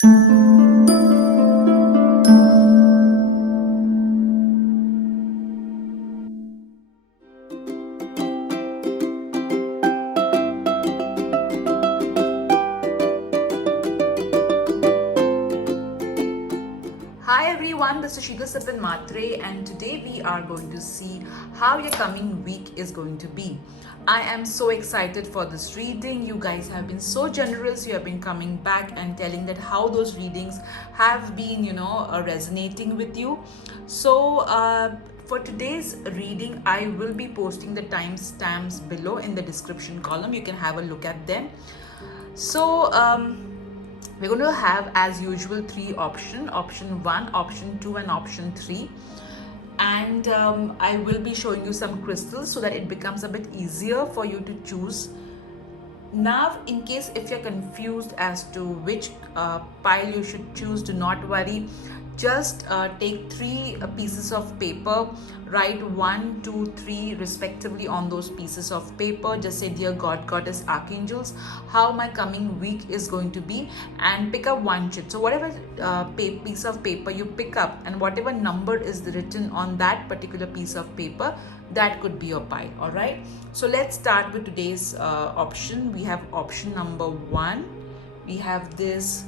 Hi everyone, this is Sheila Sipin Matre, and today we are going to see how your coming week is going to be. I am so excited for this reading. You guys have been so generous. You have been coming back and telling that how those readings have been, resonating with you. So, for today's reading, I will be posting the timestamps below in the description column. You can have a look at them. So, we're going to have, as usual, three options: option 1, option 2, and option 3. And I will be showing you some crystals so that it becomes a bit easier for you to choose. Now, in case if you're confused as to which pile you should choose, do not worry. Just take three pieces of paper, write 1, 2, 3 respectively on those pieces of paper. Just say, dear God, Goddess, Archangels, how my coming week is going to be, and pick up one chit. So whatever piece of paper you pick up and whatever number is written on that particular piece of paper, that could be your pile. All right, so let's start with today's option. We have option number 1. We have this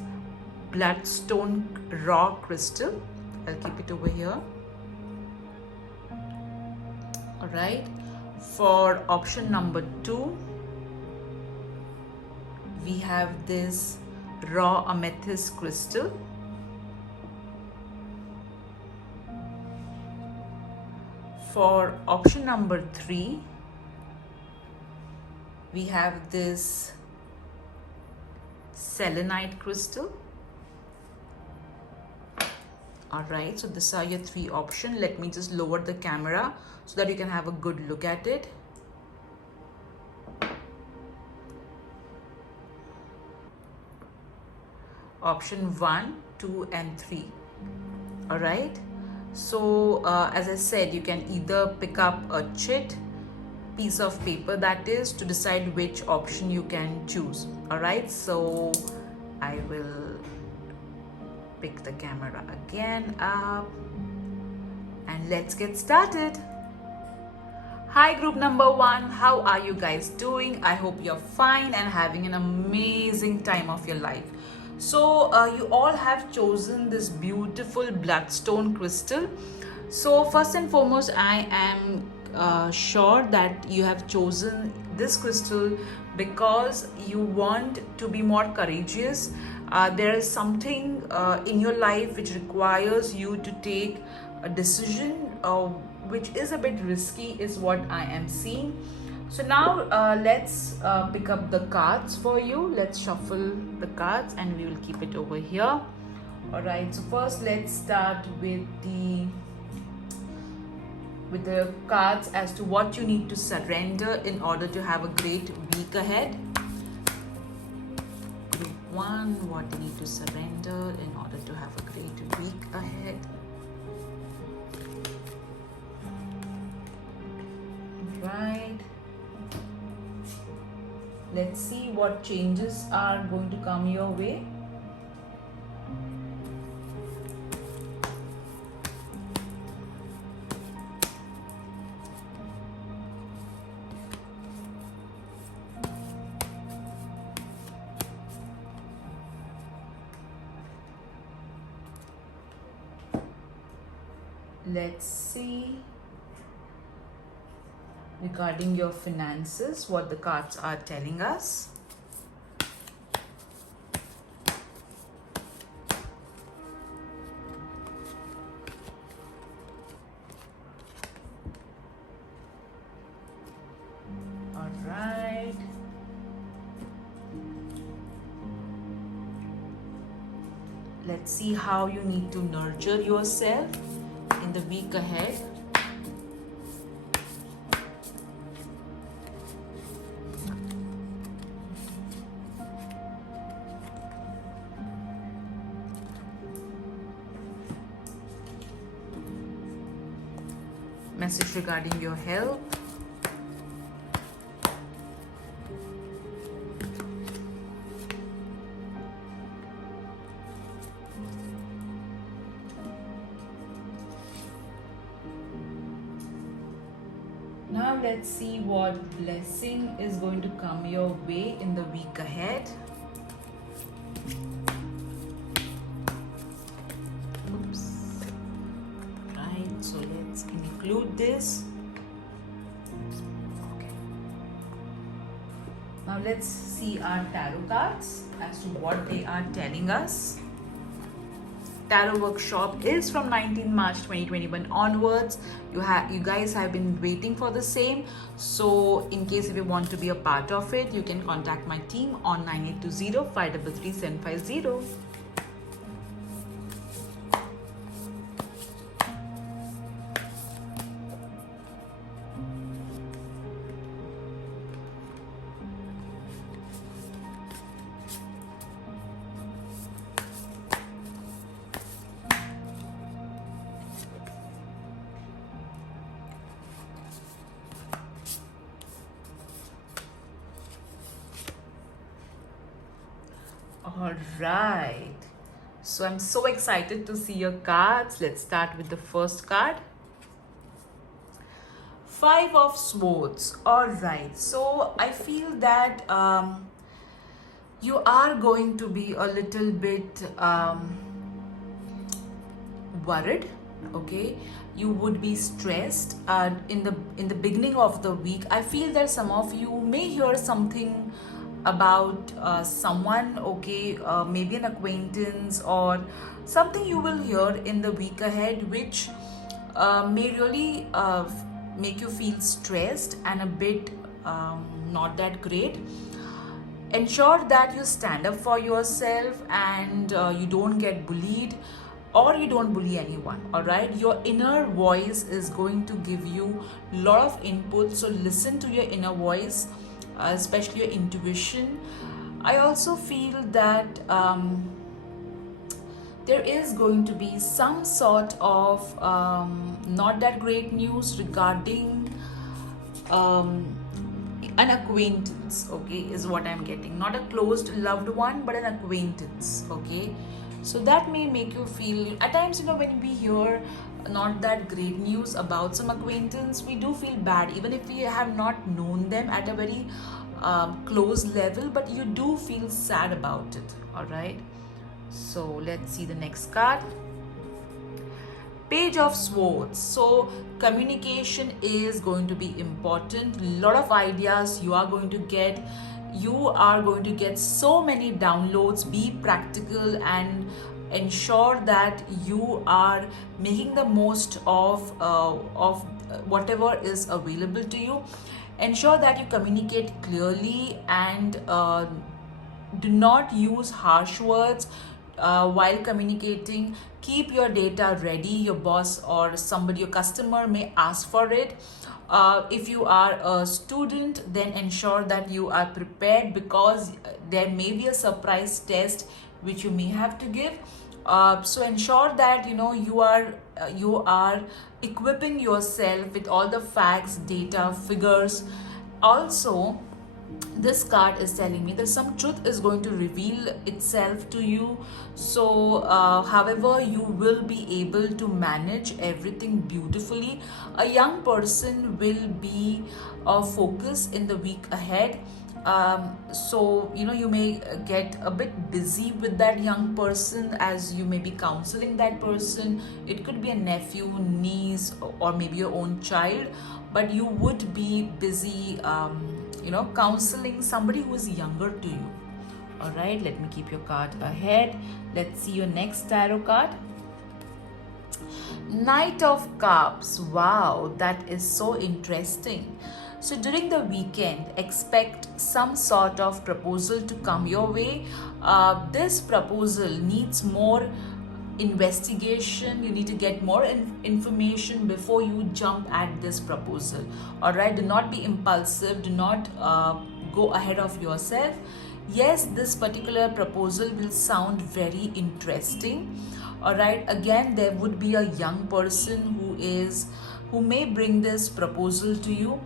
bloodstone raw crystal. I'll keep it over here. All right, for option number 2, we have this raw amethyst crystal. For option number 3, we have this selenite crystal. All right, so these are your three options. Let me just lower the camera so that you can have a good look at it. Option 1, 2, and 3. All right, so as I said, you can either pick up a chit, piece of paper, that is, to decide which option you can choose. All right, so I will pick the camera again up and let's get started. Hi group number 1, how are you guys doing? I hope you're fine and having an amazing time of your life. So you all have chosen this beautiful bloodstone crystal. So first and foremost, I am sure that you have chosen this crystal because you want to be more courageous. There is something in your life which requires you to take a decision which is a bit risky, is what I am seeing. So now let's pick up the cards for you. Let's shuffle the cards and we will keep it over here. All right, so first let's start with the cards as to what you need to surrender in order to have a great week ahead. Group 1, what you need to surrender in order to have a great week ahead. Right, let's see what changes are going to come your way. Let's see regarding your finances, what the cards are telling us. All right. Let's see how you need to nurture yourself in the week ahead. Message regarding your health. Now let's see what blessing is going to come your way in the week ahead. Oops. Right, so let's include this. Okay. Now let's see our tarot cards as to what they are telling us. Tarot workshop is from 19 March 2021 onwards. You guys have been waiting for the same. So in case if you want to be a part of it, you can contact my team on 9820-533-750. All right, so I'm so excited to see your cards. Let's start with the first card. Five of Swords. All right, so I feel that you are going to be a little bit worried. Okay, you would be stressed in the beginning of the week. I feel that some of you may hear something about someone, okay, maybe an acquaintance or something you will hear in the week ahead, which may really make you feel stressed and a bit not that great. Ensure that you stand up for yourself and you don't get bullied or you don't bully anyone. All right, your inner voice is going to give you a lot of input, so listen to your inner voice, especially your intuition. I also feel that there is going to be some sort of not that great news regarding an acquaintance, okay, is what I'm getting. Not a closed loved one, but an acquaintance, okay. So that may make you feel, at times, when we hear not that great news about some acquaintance, we do feel bad, even if we have not known them at a very close level, but you do feel sad about it. All right, so let's see the next card. Page of Swords. So communication is going to be important. A lot of ideas you are going to get. You are going to get so many downloads. Be practical and ensure that you are making the most of whatever is available to you. Ensure that you communicate clearly and do not use harsh words while communicating. Keep your data ready. Your boss or somebody, your customer, may ask for it. If you are a student, then ensure that you are prepared, because there may be a surprise test which you may have to give. So ensure that you are equipping yourself with all the facts, data, figures. Also, this card is telling me that some truth is going to reveal itself to you. So however, you will be able to manage everything beautifully. A young person will be of focus in the week ahead. So you may get a bit busy with that young person, as you may be counseling that person. It could be a nephew, niece, or maybe your own child, but you would be busy counseling somebody who is younger to you. All right, let me keep your card ahead. Let's see your next tarot card. Knight of Cups. Wow, that is so interesting. So during the weekend, expect some sort of proposal to come your way. This proposal needs more investigation. You need to get more information before you jump at this proposal. All right, do not be impulsive. Do not go ahead of yourself. Yes, this particular proposal will sound very interesting. All right, again, there would be a young person who may bring this proposal to you.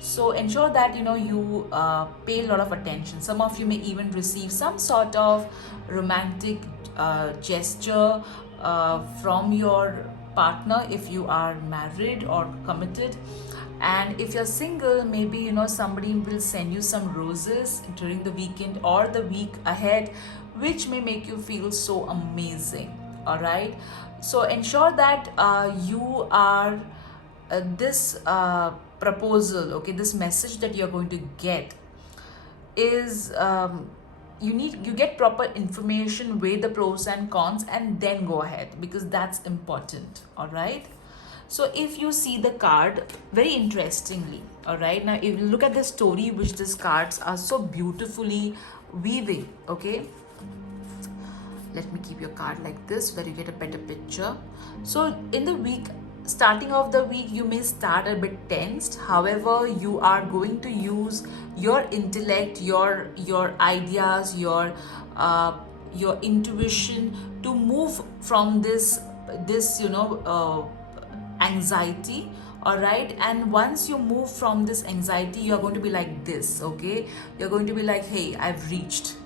So ensure that you pay a lot of attention. Some of you may even receive some sort of romantic gesture from your partner if you are married or committed. And if you're single, maybe somebody will send you some roses during the weekend or the week ahead, which may make you feel so amazing. All right, so ensure that you are this proposal, okay, this message that you're going to get is you get proper information, weigh the pros and cons, and then go ahead, because that's important. All right, so if you see the card very interestingly, all right, now if you look at the story which these cards are so beautifully weaving, okay, let me keep your card like this where you get a better picture. So in the week, starting of the week, you may start a bit tensed. However, you are going to use your intellect, your ideas, your intuition to move from this anxiety. All right, and once you move from this anxiety, you're going to be like this, okay, you're going to be like, hey, I've reached,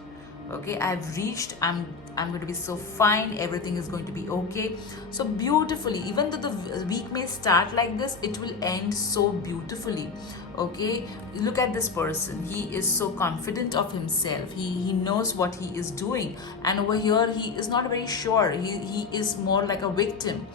okay, I've reached, I'm going to be so fine, everything is going to be okay. So beautifully, even though the week may start like this, it will end so beautifully. Okay, look at this person, he is so confident of himself, he knows what he is doing, and over here he is not very sure, he is more like a victim.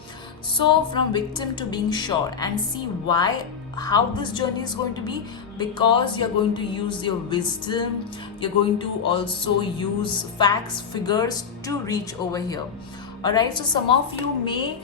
So from victim to being sure, and see why, how this journey is going to be, because you're going to use your wisdom, you're going to also use facts, figures to reach over here. All right, so some of you may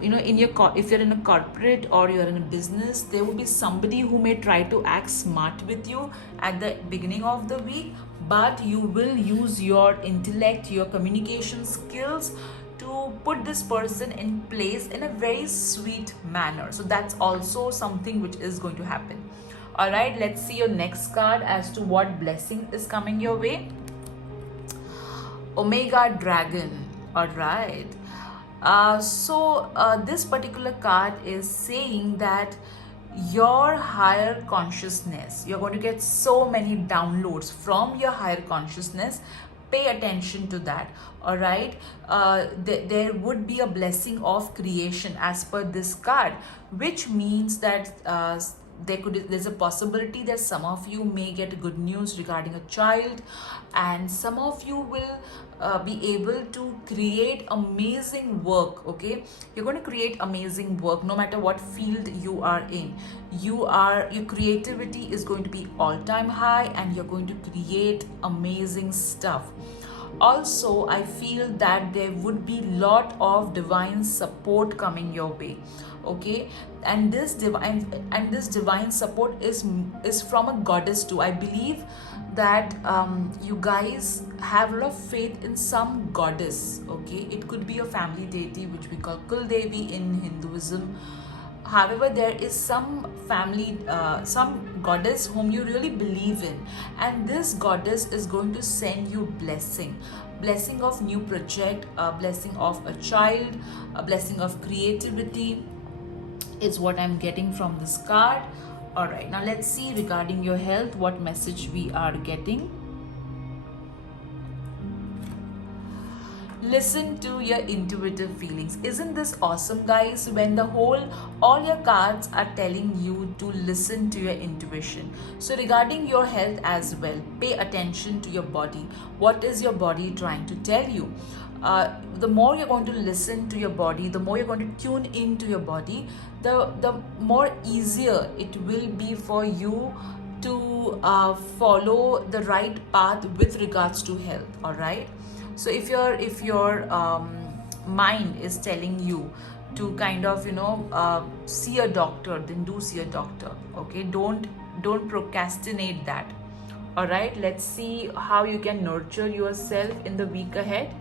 in your if you're in a corporate or you're in a business, there will be somebody who may try to act smart with you at the beginning of the week, but you will use your intellect, your communication skills to put this person in place in a very sweet manner. So that's also something which is going to happen. All right, let's see your next card as to what blessing is coming your way. Omega Dragon. All right, this particular card is saying that your higher consciousness, you're going to get so many downloads from your higher consciousness. Pay attention to that. All right, there would be a blessing of creation as per this card, which means that there's a possibility that some of you may get good news regarding a child, and some of you will be able to create amazing work. Okay, you're going to create amazing work no matter what field you are in. Your creativity is going to be all-time high, and you're going to create amazing stuff. Also, I feel that there would be lot of divine support coming your way. Okay, and this divine support is from a goddess too. I believe that you guys have a lot of faith in some goddess. Okay, it could be a family deity which we call Kul Devi in Hinduism. However, there is some family, some goddess whom you really believe in, and this goddess is going to send you blessing of new project, a blessing of a child, a blessing of creativity is what I'm getting from this card. All right, now let's see regarding your health what message we are getting. Listen to your intuitive feelings. Isn't this awesome, guys, when all your cards are telling you to listen to your intuition? So regarding your health as well, pay attention to your body. What is your body trying to tell you? The more you're going to listen to your body, the more you're going to tune into your body, the more easier it will be for you to follow the right path with regards to health. All right, so if your mind is telling you to kind of see a doctor, then do see a doctor. Okay, don't procrastinate that. All right, let's see how you can nurture yourself in the week ahead.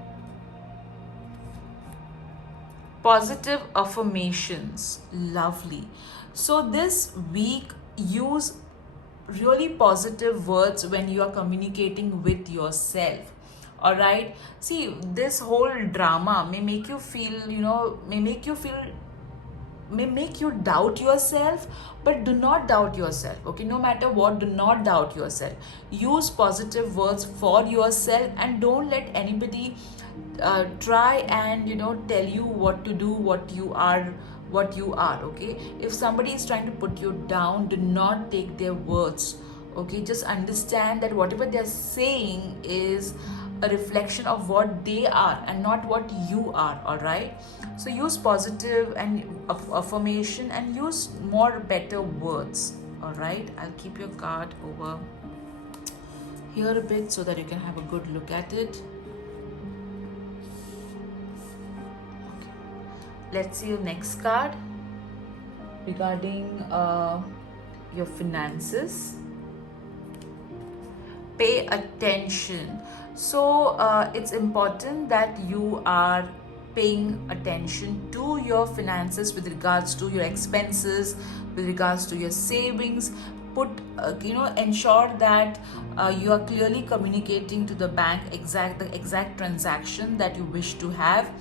Positive affirmations, lovely. So this week, use really positive words when you are communicating with yourself. All right, see, this whole drama may make you feel may make you doubt yourself, but do not doubt yourself. Okay, no matter what, do not doubt yourself. Use positive words for yourself, and don't let anybody try and tell you what to do, what you are. Okay, if somebody is trying to put you down, do not take their words. Okay, just understand that whatever they're saying is a reflection of what they are and not what you are. All right, so use positive and affirmation and use more better words. All right, I'll keep your card over here a bit so that you can have a good look at it. Let's see your next card regarding your finances. Pay attention. So it's important that you are paying attention to your finances with regards to your expenses, with regards to your savings. Ensure that you are clearly communicating to the bank the exact transaction that you wish to have.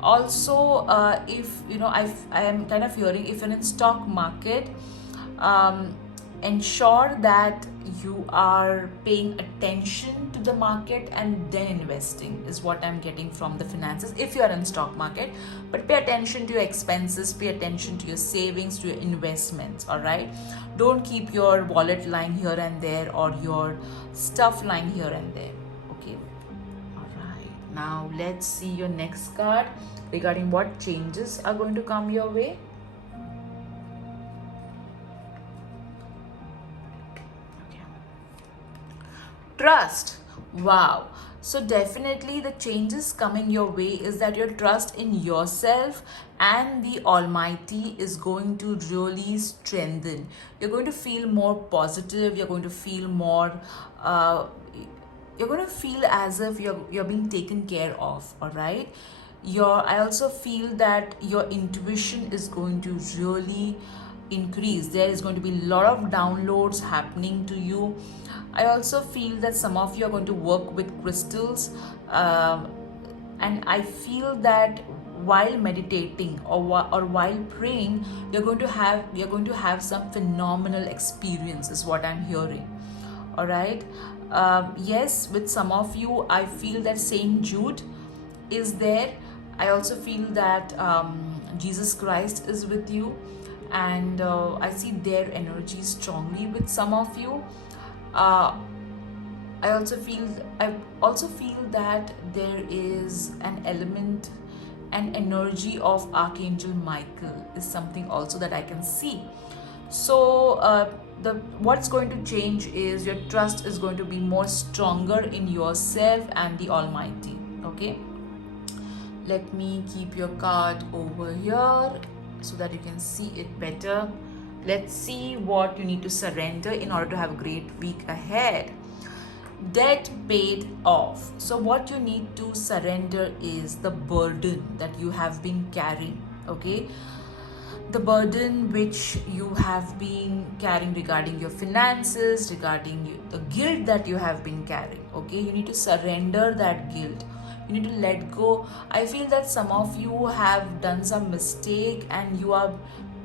Also, if I am kind of hearing, if you're in stock market, ensure that you are paying attention to the market and then investing, is what I'm getting from the finances if you are in stock market. But pay attention to your expenses, pay attention to your savings, to your investments. All right, don't keep your wallet lying here and there or your stuff lying here and there. Okay, all right, now let's see your next card regarding what changes are going to come your way. Trust. Wow. So definitely the changes coming your way is that your trust in yourself and the Almighty is going to really strengthen. You're going to feel more positive. You're going to feel more you're going to feel as if you're being taken care of. All right, I also feel that your intuition is going to really increase. There is going to be a lot of downloads happening to you. I also feel that some of you are going to work with crystals, and I feel that while meditating or while praying, you're going to have some phenomenal experience, is what I'm hearing. All right, yes, with some of you I feel that Saint Jude is there. I also feel that Jesus Christ is with you, and I see their energy strongly with some of you. I also feel that there is an element, an energy of Archangel Michael is something also that I can see. So what's going to change is your trust is going to be more stronger in yourself and the Almighty. Okay, let me keep your card over here so that you can see it better. Let's see what you need to surrender in order to have a great week ahead. Debt paid off. So what you need to surrender is the burden that you have been carrying. Okay, the burden which you have been carrying regarding your finances, regarding the guilt that you have been carrying. Okay, you need to surrender that guilt. You need to let go. I feel that some of you have done some mistake and you are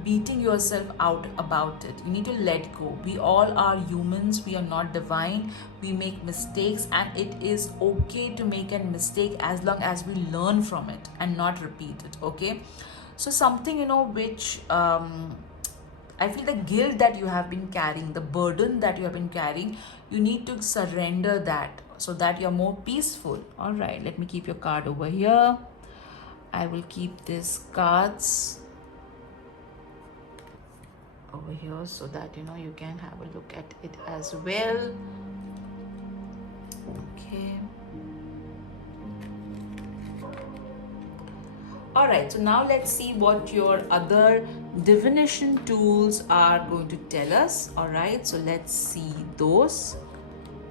beating yourself out about it. You need to let go. We all are humans. We are not divine. We make mistakes, and it is okay to make a mistake as long as we learn from it and not repeat it. Okay, so something which I feel the guilt that you have been carrying, the burden that you have been carrying, you need to surrender that so that you're more peaceful. All right, let me keep your card over here. I will keep these cards over here so that you can have a look at it as well. Okay, all right, so now let's see what your other divination tools are going to tell us. All right, so let's see those.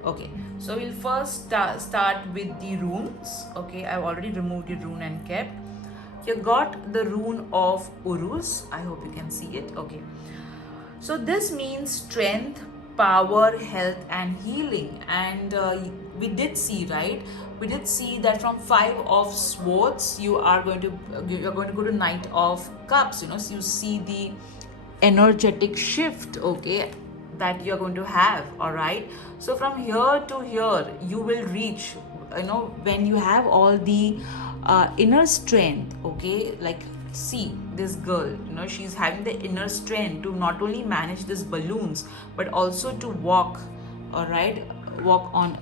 Okay, so we'll first start with the runes. Okay, I've already removed the rune and kept. You got the rune of Uruz. I hope you can see it. Okay, so this means strength, power, health, and healing. And we did see, right? We did see that from 5 of Swords, you're going to go to Knight of Cups. So you see the energetic shift. Okay, that you're going to have. All right. So from here to here, you will reach when you have all the inner strength, okay, like see this girl, she's having the inner strength to not only manage these balloons but also to walk, all right, walk on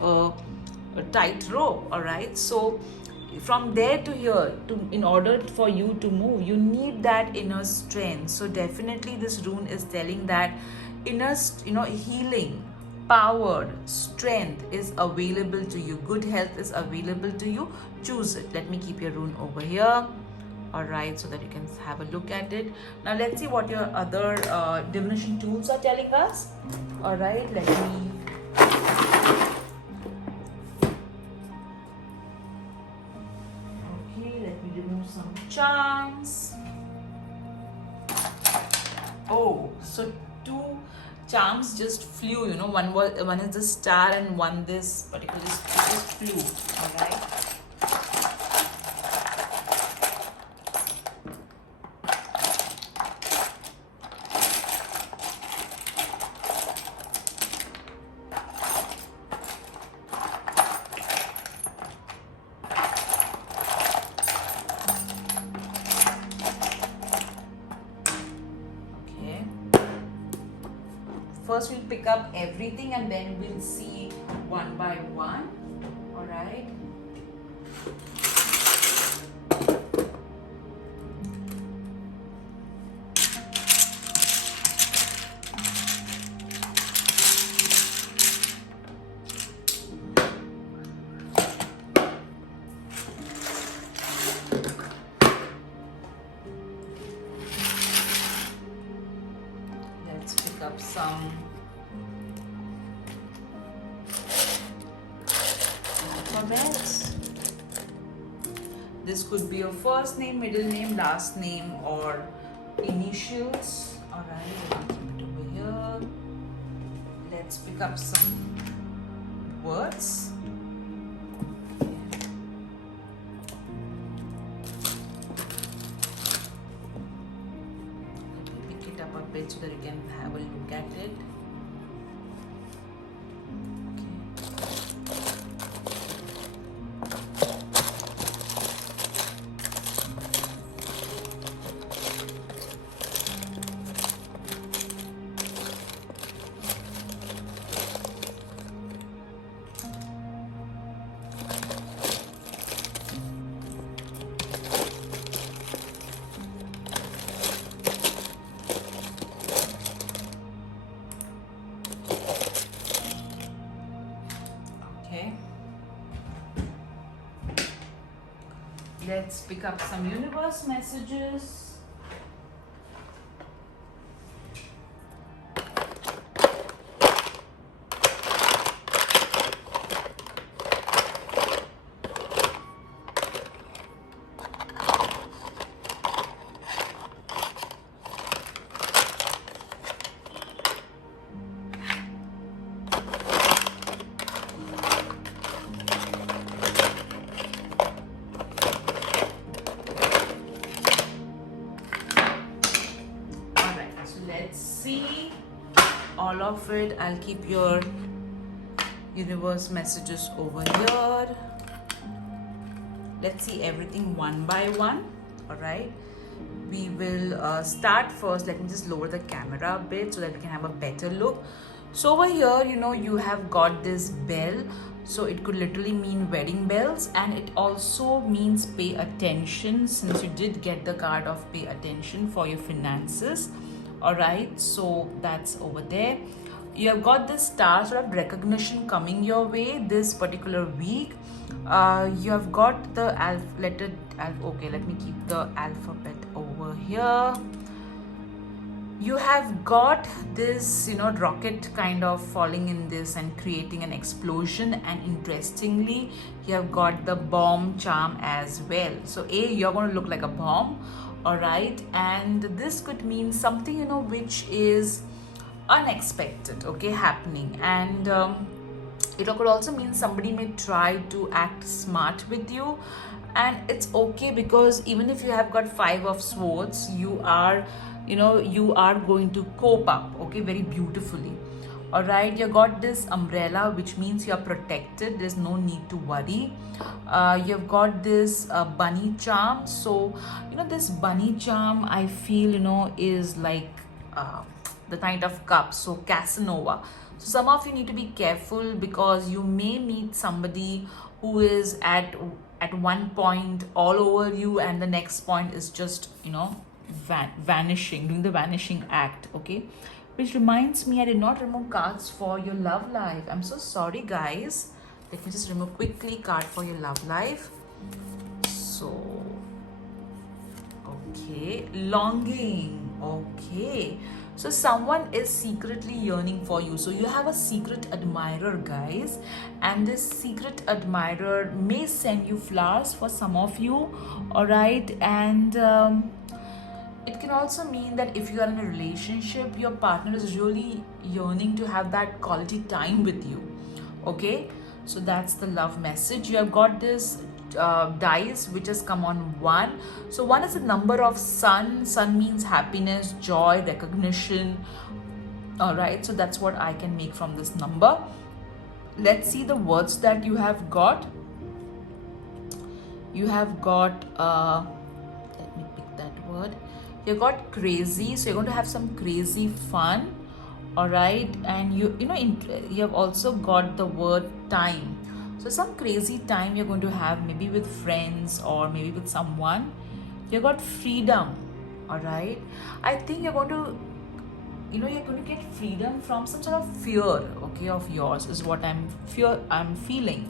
a tight rope, all right. So from there to here, in order for you to move, you need that inner strength. So definitely this rune is telling that inner healing power, strength is available to you, good health is available to you. Choose it. Let me keep your rune over here, all right, so that you can have a look at it. Now let's see what your other divination tools are telling us. All right, let me remove some charms. Oh, so two charms just flew, one is the star and one this particular just flew, all right. First we'll pick up everything and then we'll see one by one, all right. Let's pick up some alphabets. This could be your first name, middle name, last name, or initials. All right, I'll keep it over here. Let's pick up some words. Up a bit so that you can have a look at it. Let's pick up some universe messages. See all of it. I'll keep your universe messages over here. Let's see everything one by one. All right, we will start first. Let me just lower the camera a bit so that we can have a better look. So over here, you have got this bell, so it could literally mean wedding bells, and it also means pay attention, since you did get the card of pay attention for your finances. All right, so that's over there. You have got this star, sort of recognition coming your way this particular week. You have got the letter. Okay, let me keep the alphabet over here. You have got this, rocket kind of falling in this and creating an explosion. And interestingly, you have got the bomb charm as well. So you're going to look like a bomb. All right, and this could mean something, which is unexpected, okay, happening. And it could also mean somebody may try to act smart with you, and it's okay, because even if you have got 5 of swords, you are going to cope up, okay, very beautifully. All right, you got this umbrella, which means you're protected. There's no need to worry. You've got this bunny charm. So, this bunny charm, I feel, is like uh, the Knight of Cups. So, Casanova. So, some of you need to be careful because you may meet somebody who is at one point all over you, and the next point is just, vanishing, doing the vanishing act. Okay, which reminds me, I did not remove cards for your love life. I'm so sorry, guys. Let me just remove quickly card for your love life. So, okay, longing. Okay, so someone is secretly yearning for you. So you have a secret admirer, guys, and this secret admirer may send you flowers for some of you. All right, and it can also mean that if you are in a relationship, your partner is really yearning to have that quality time with you. Okay, so that's the love message. You have got this dice which has come on 1. So 1 is the number of sun. Sun means happiness, joy, recognition. All right, so that's what I can make from this number. Let's see the words that you have got. You have got let me pick that word. You got crazy, so you're going to have some crazy fun. All right, and you have also got the word time. So some crazy time you're going to have, maybe with friends or maybe with someone. You got freedom. All right, I think you're going to get freedom from some sort of fear, okay, of yours, is what I'm feeling.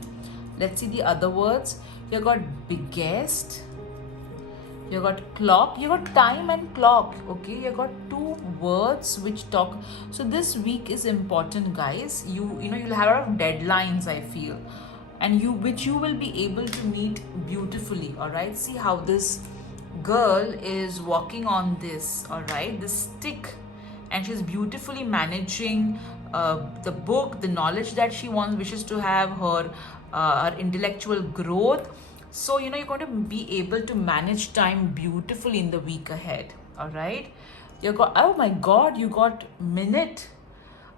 Let's see the other words. You got biggest, you got clock, you got time and clock. Okay, you got 2 words which talk. So this week is important, guys. You'll have a lot of deadlines, I feel, and which you will be able to meet beautifully. All right, see how this girl is walking on this, all right, this stick, and she's beautifully managing the book, the knowledge that she wishes to have, her intellectual growth. So you're going to be able to manage time beautifully in the week ahead. All right, oh my god, you got minute.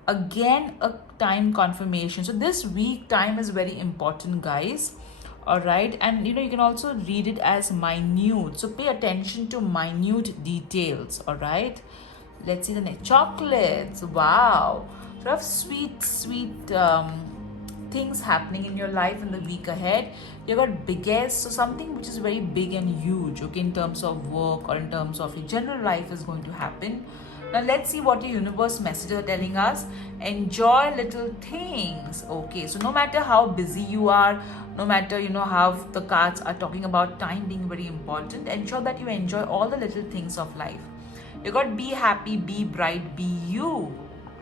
Again, a time confirmation. So this week time is very important, guys. All right, and you can also read it as minute. So pay attention to minute details. All right, let's see the next. Chocolates. Wow, sort of sweet things happening in your life in the week ahead. You got biggest, so something which is very big and huge, okay, in terms of work or in terms of your general life is going to happen. Now let's see what your universe messages are telling us. Enjoy little things. Okay, so no matter how busy you are, no matter how the cards are talking about time being very important, ensure that you enjoy all the little things of life. You got be happy, be bright, be you.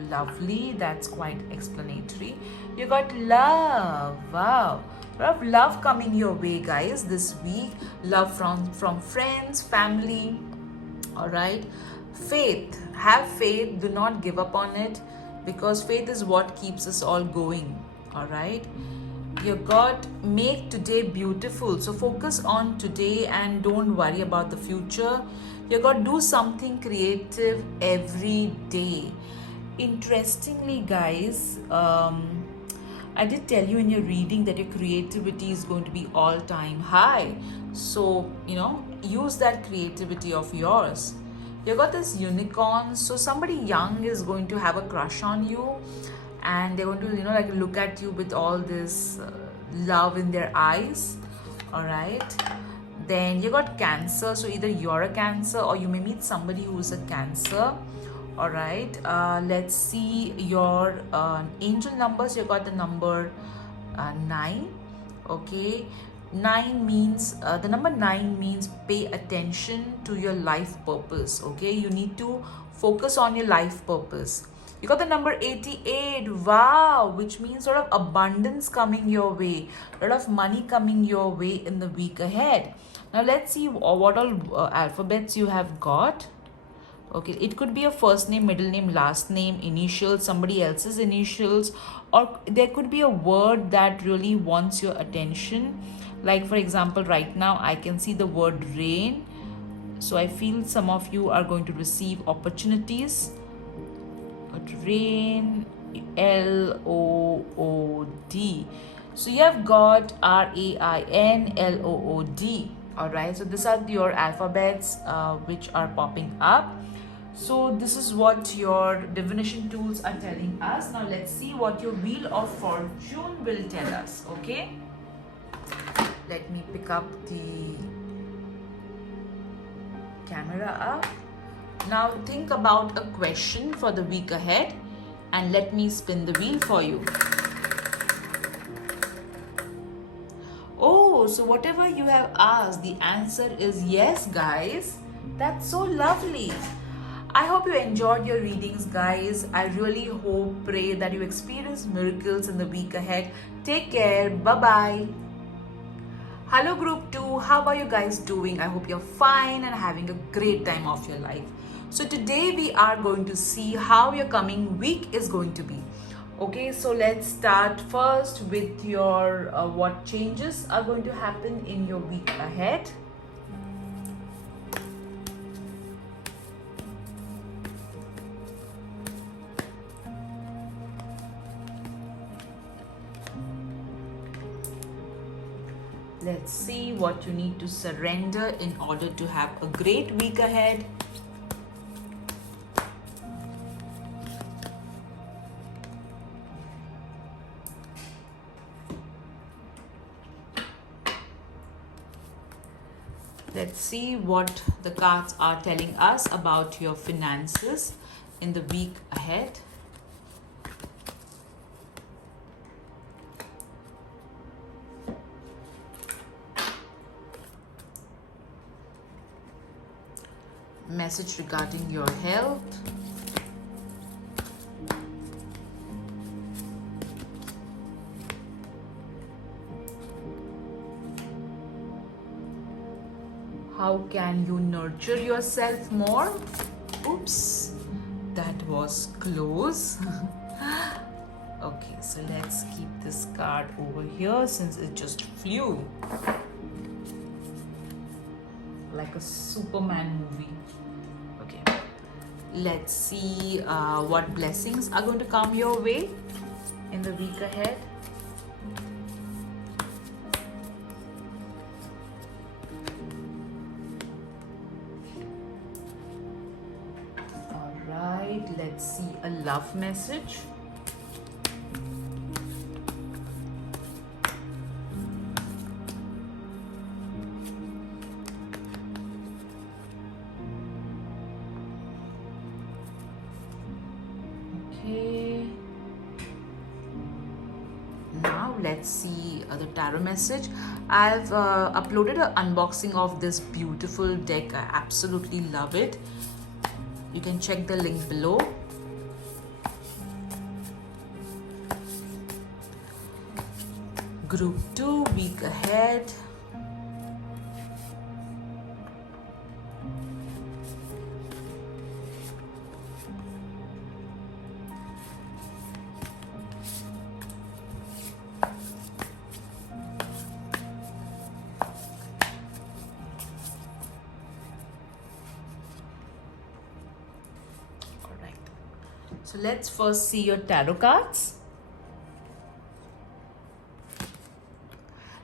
Lovely, that's quite explanatory. You got love. Wow, love coming your way, guys, this week. Love from friends, family. All right, faith. Have faith, do not give up on it, because faith is what keeps us all going. All right, you got make today beautiful. So focus on today and don't worry about the future. You got do something creative every day. Interestingly, guys, I did tell you in your reading that your creativity is going to be all-time high. So, use that creativity of yours. You got this unicorn. So somebody young is going to have a crush on you, and they're going to, like look at you with all this love in their eyes. All right. Then you got Cancer. So either you're a Cancer or you may meet somebody who's a Cancer. All right, let's see your angel numbers. You got the number 9. Okay, 9 means the number 9 means pay attention to your life purpose. Okay, you need to focus on your life purpose. You got the number 88. Wow, which means sort of abundance coming your way, a lot of money coming your way in the week ahead. Now let's see what all alphabets you have got. Okay, it could be a first name, middle name, last name, initials, somebody else's initials, or there could be a word that really wants your attention. Like for example, right now I can see the word rain. So I feel some of you are going to receive opportunities. But rain, L-O-O-D. So you have got R-A-I-N-L-O-O-D. Alright, so these are your alphabets which are popping up. So this is what your divination tools are telling us. Now let's see what your Wheel of Fortune will tell us. Okay, let me pick up the camera up. Now think about a question for the week ahead and let me spin the wheel for you. Oh, so whatever you have asked, the answer is yes, guys. That's so lovely. I hope you enjoyed your readings, guys. I really hope, pray that you experience miracles in the week ahead. Take care. Bye-bye. Hello group 2, how are you guys doing? I hope you're fine and having a great time of your life. So today we are going to see how your coming week is going to be. Okay, so let's start first with your what changes are going to happen in your week ahead. Let's see what you need to surrender in order to have a great week ahead. Let's see what the cards are telling us about your finances in the week ahead. Message regarding your health. How can you nurture yourself more? Oops, that was close. Okay, so let's keep this card over here since it just flew. Like a Superman movie. Okay, let's see what blessings are going to come your way in the week ahead. All right, let's see a love message. Now let's see the tarot message. I've uploaded an unboxing of this beautiful deck. I absolutely love it. You can check the link below. Group 2, week ahead. So let's first see your tarot cards.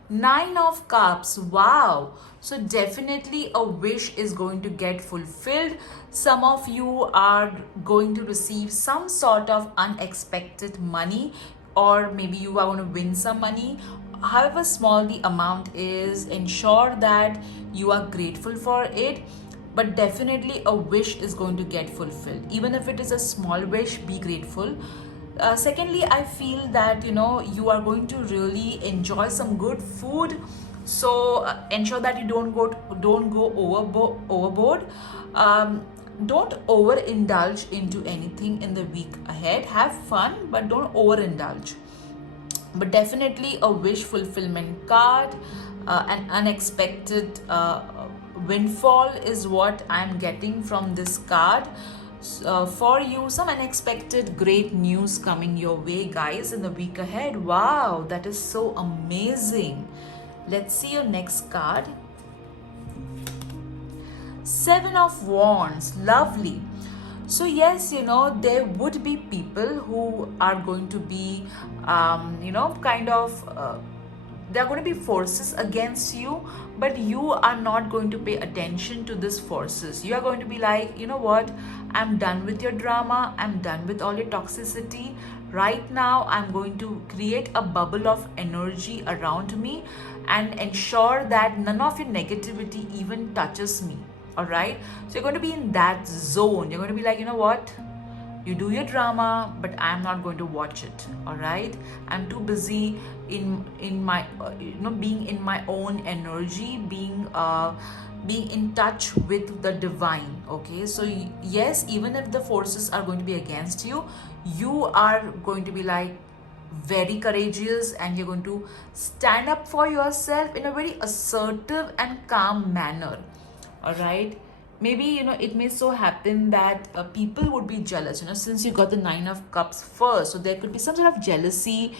9 of Cups. Wow. So definitely a wish is going to get fulfilled. Some of you are going to receive some sort of unexpected money, or maybe you are going to win some money. However small the amount is, ensure that you are grateful for it. But definitely a wish is going to get fulfilled. Even if it is a small wish, be grateful. Secondly, I feel that you are going to really enjoy some good food. So ensure that you don't go overboard. Don't overindulge into anything in the week ahead. Have fun, but don't overindulge. But definitely a wish fulfillment card, an unexpected windfall is what I'm getting from this card. For you, some unexpected great news coming your way, guys, in the week ahead. Wow, that is so amazing. Let's see your next card. 7 of Wands. Lovely. So yes, there would be people who are going to be, kind of, there are going to be forces against you, but you are not going to pay attention to these forces. You are going to be like, you know what, I'm done with your drama, I'm done with all your toxicity. Right now, I'm going to create a bubble of energy around me and ensure that none of your negativity even touches me. All right, so you're going to be in that zone. You're going to be like, you know what, you do your drama, but I'm not going to watch it. All right, I'm too busy in my being in my own energy, being in touch with the divine. Okay, so yes, even if the forces are going to be against you, you are going to be like very courageous, and you're going to stand up for yourself in a very assertive and calm manner. All right, maybe it may so happen that people would be jealous, since you got the 9 of cups first, so there could be some sort of jealousy,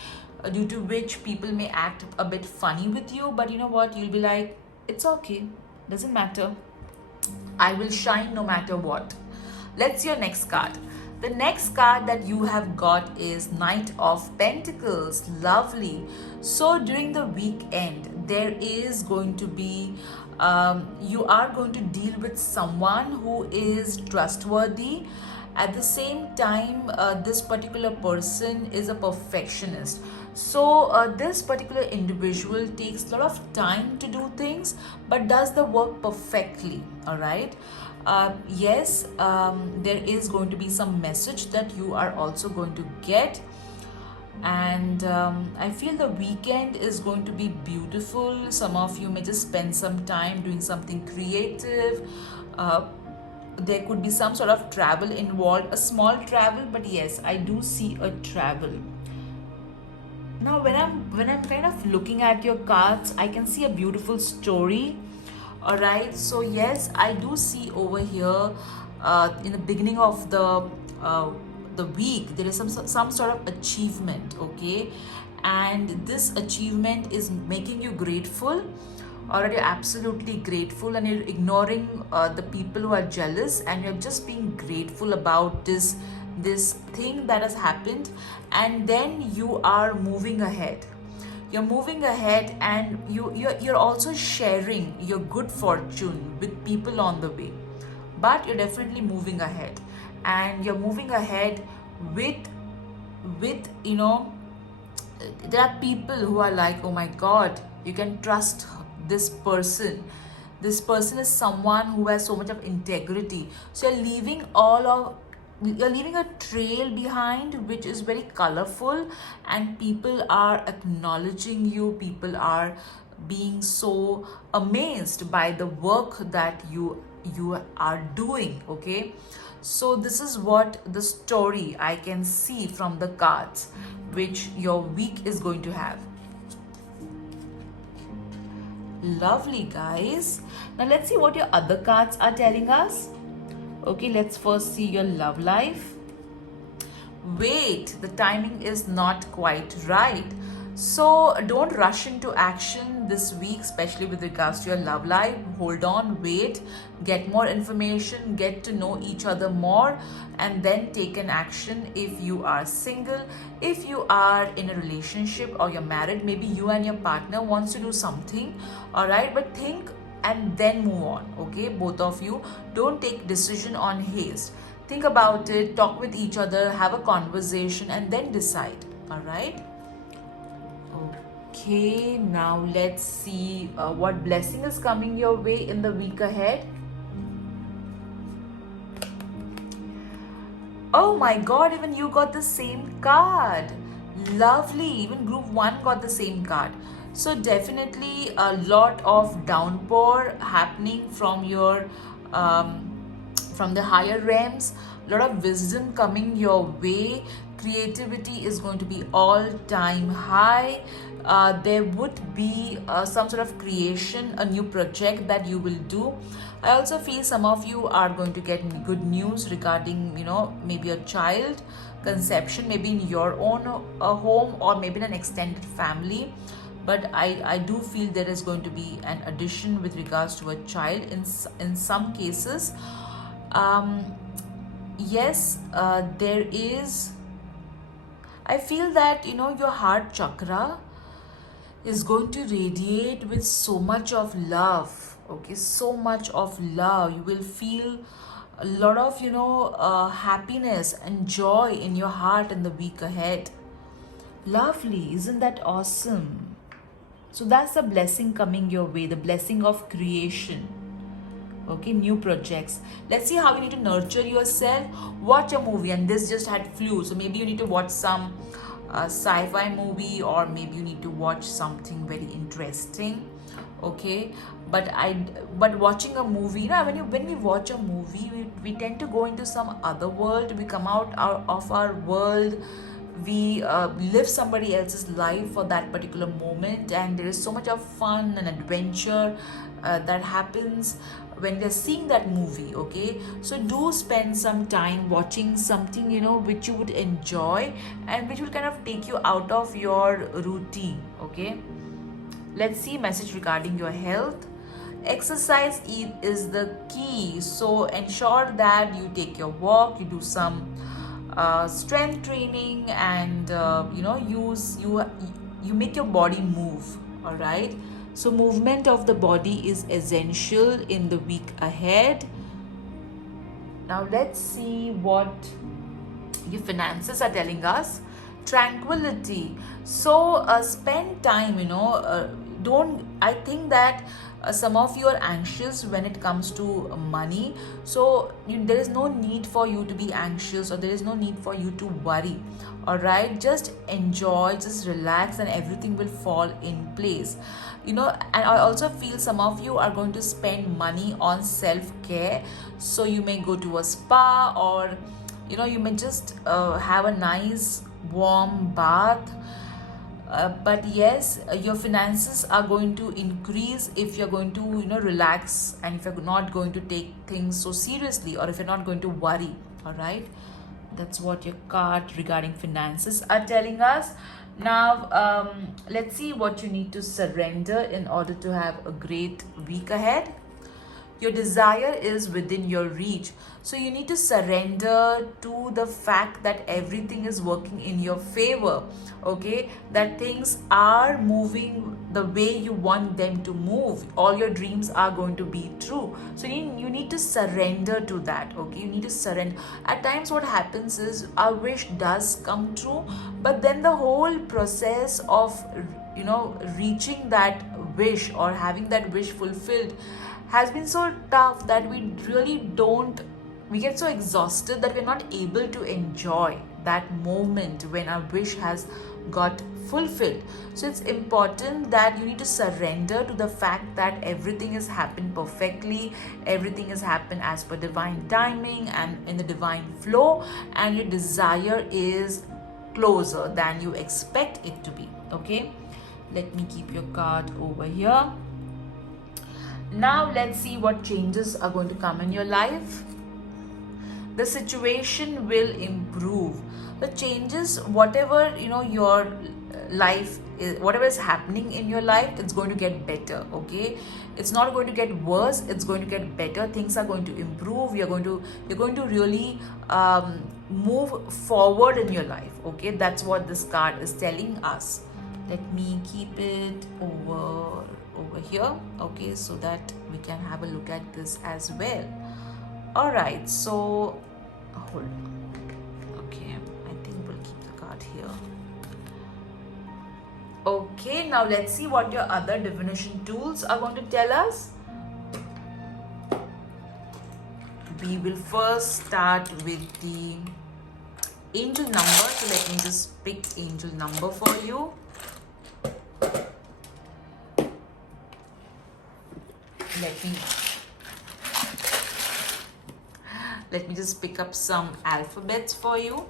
due to which people may act a bit funny with you. But you know what, you'll be like, it's okay, doesn't matter, I will shine no matter what. Let's see your next card. The next card that you have got is Knight of Pentacles. Lovely. So during the weekend, there is going to be, you are going to deal with someone who is trustworthy. At the same time, this particular person is a perfectionist. So this particular individual takes a lot of time to do things, but does the work perfectly. All right. Yes, there is going to be some message that you are also going to get. And I feel the weekend is going to be beautiful. Some of you may just spend some time doing something creative. There could be some sort of travel involved, a small travel, but yes, I do see a travel. Now when I'm kind of looking at your cards, I can see a beautiful story. All right, so yes, I do see over here, in the beginning of the week, there is some sort of achievement. Okay, and this achievement is making you grateful. Or you're absolutely grateful, and you're ignoring the people who are jealous, and you're just being grateful about this thing that has happened. And then you are moving ahead. You're moving ahead, and you're also sharing your good fortune with people on the way. But you're definitely moving ahead, and you're moving ahead with there are people who are like, oh my god, you can trust this person. This person is someone who has so much of integrity. So you're leaving a trail behind which is very colorful, and people are acknowledging you. People are being so amazed by the work that you are doing. Okay, so this is what the story I can see from the cards which your week is going to have. Lovely, guys. Now let's see what your other cards are telling us. Okay, let's first see your love life. Wait, the timing is not quite right. So don't rush into action this week, especially with regards to your love life. Hold on, wait, get more information, get to know each other more, and then take an action. If you are single, if you are in a relationship, or you're married, maybe you and your partner wants to do something. All right, but think and then move on. Okay, both of you, don't take decision on haste. Think about it, talk with each other, have a conversation, and then decide. All right. Okay, now let's see what blessing is coming your way in the week ahead. Oh my god, even you got the same card. Lovely, even group 1 got the same card. So definitely a lot of downpour happening from your from the higher realms. A lot of wisdom coming your way. Creativity is going to be all-time high. There would be some sort of creation, a new project that you will do. I also feel some of you are going to get good news regarding, maybe a child conception, maybe in your own home, or maybe in an extended family. But I do feel there is going to be an addition with regards to a child in some cases. yes, there is. I feel that your heart chakra is going to radiate with so much of love. Okay, so much of love. You will feel a lot of happiness and joy in your heart in the week ahead. Lovely, isn't that awesome? So that's the blessing coming your way, the blessing of creation. Okay, new projects. Let's see how you need to nurture yourself. Watch a movie, and this just had flu, so maybe you need to watch some sci-fi movie, or maybe you need to watch something very interesting. Okay, but watching a movie, when we watch a movie, we tend to go into some other world. We come out of our world. We live somebody else's life for that particular moment, and there is so much of fun and adventure that happens when we're seeing that movie. Okay, so do spend some time watching something which you would enjoy, and which will kind of take you out of your routine. Okay, let's see message regarding your health. Exercise is the key, so ensure that you take your walk, you do some strength training, and you make your body move. All right, so movement of the body is essential in the week ahead. Now let's see what your finances are telling us. Tranquility. So spend time, don't I think that some of you are anxious when it comes to money. So there is no need for you to be anxious, or there is no need for you to worry. All right, just enjoy, just relax, and everything will fall in place. And I also feel some of you are going to spend money on self care. So you may go to a spa, or you may just have a nice warm bath. But yes, your finances are going to increase if you're going to relax, and if you're not going to take things so seriously, or if you're not going to worry. All right, that's what your card regarding finances are telling us. Now let's see what you need to surrender in order to have a great week ahead. Your desire is within your reach. So you need to surrender to the fact that everything is working in your favor. Okay, that things are moving the way you want them to move. All your dreams are going to be true. So you need to surrender to that. Okay, you need to surrender. At times what happens is our wish does come true, but then the whole process of reaching that wish, or having that wish fulfilled, has been so tough that we really don't, we get so exhausted that we're not able to enjoy that moment when our wish has got fulfilled. So it's important that you need to surrender to the fact that everything has happened perfectly, everything has happened as per divine timing and in the divine flow, and your desire is closer than you expect it to be. Okay, let me keep your card over here. Now let's see what changes are going to come in your life. The situation will improve. The changes, whatever your life is, whatever is happening in your life, it's going to get better. Okay, it's not going to get worse, it's going to get better. Things are going to improve. You're going to really move forward in your life. Okay, that's what this card is telling us. Let me keep it over here. Okay, so that we can have a look at this as well. All right, so hold on. Okay, I think we'll keep the card here. Okay, now let's see what your other divination tools are going to tell us. We will first start with the angel number. So let me just pick angel number for you. Let me just pick up some alphabets for you.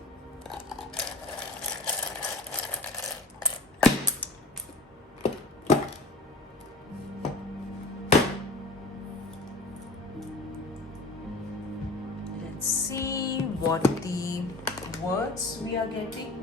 Let's see what the words we are getting.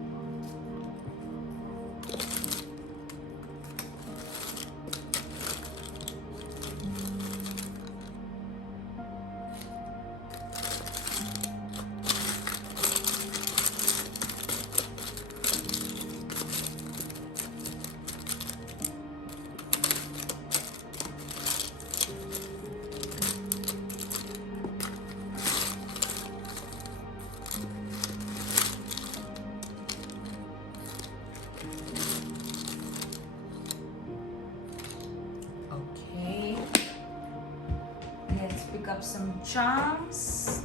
pick up some charms.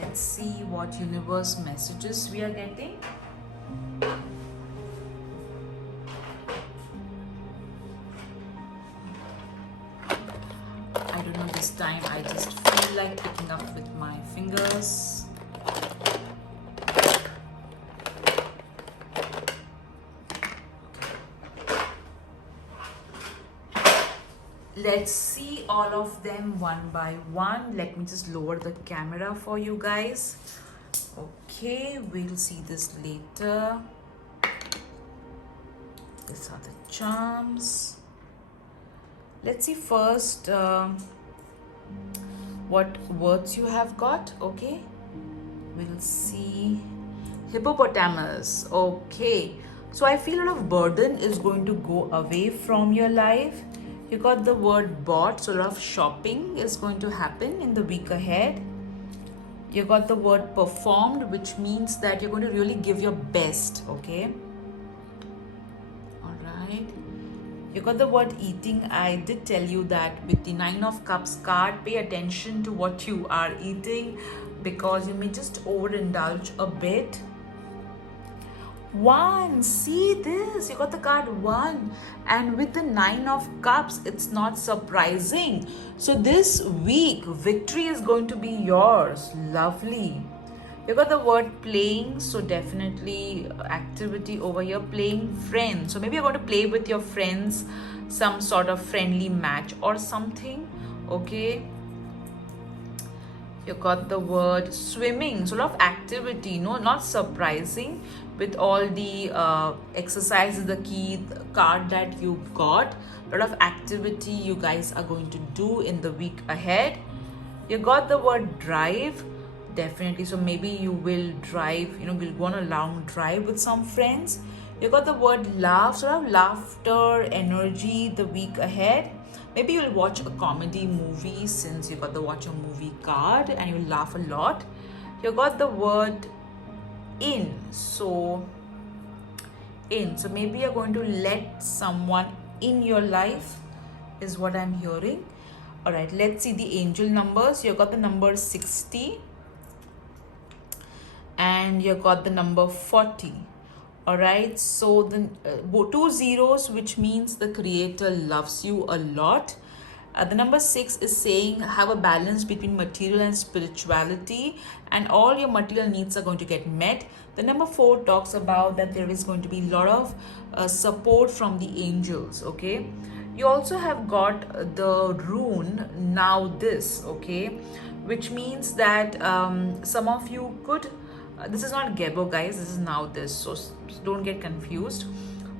Let's see what universe messages we are getting. I don't know, this time I just feel like picking up with my fingers. Let's see all of them one by one. Let me just lower the camera for you guys. Okay, we'll see this later. These are the charms. Let's see first what words you have got. Okay, we'll see hippopotamus. Okay, so I feel a lot of burden is going to go away from your life. You got the word bought, so a lot of shopping is going to happen in the week ahead. You got the word performed, which means that you're going to really give your best, okay? All right. You got the word eating. I did tell you that with the 9 of Cups card, pay attention to what you are eating because you may just overindulge a bit. 1, see this, you got the card 1, and with the 9 of Cups, it's not surprising. So this week, victory is going to be yours. Lovely. You got the word playing, so definitely activity over here. Playing friends, so maybe you're going to play with your friends, some sort of friendly match or something. Okay, you got the word swimming, so a lot of activity. No, not surprising with all the exercises, the key card that you got. A lot of activity you guys are going to do in the week ahead. You got the word drive, definitely, so maybe you will drive, you'll go on a long drive with some friends. You got the word laugh, sort of laughter, energy the week ahead. Maybe you'll watch a comedy movie since you got the watch a movie card and you'll laugh a lot. You got the word in, so maybe you're going to let someone in your life is what I'm hearing. All right, let's see the angel numbers. You got the number 60 and you got the number 40. All right, so the 2 zeros, which means the creator loves you a lot. The number 6 is saying have a balance between material and spirituality, and all your material needs are going to get met. The number 4 talks about that there is going to be a lot of support from the angels. Okay, you also have got the rune now this, okay, which means that some of you could this is not Gebo, guys, this is now this, so don't get confused.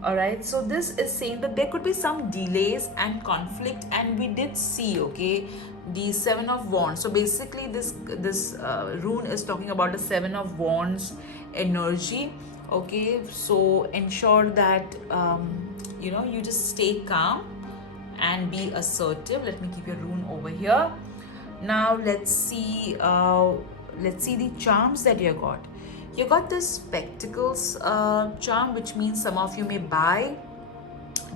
All right, so this is saying that there could be some delays and conflict, and we did see, okay, the 7 of Wands. So basically this rune is talking about the 7 of Wands energy. Okay, so ensure that you just stay calm and be assertive. Let me keep your rune over here. Now let's see the charms that you got. You got this spectacles charm, which means some of you may buy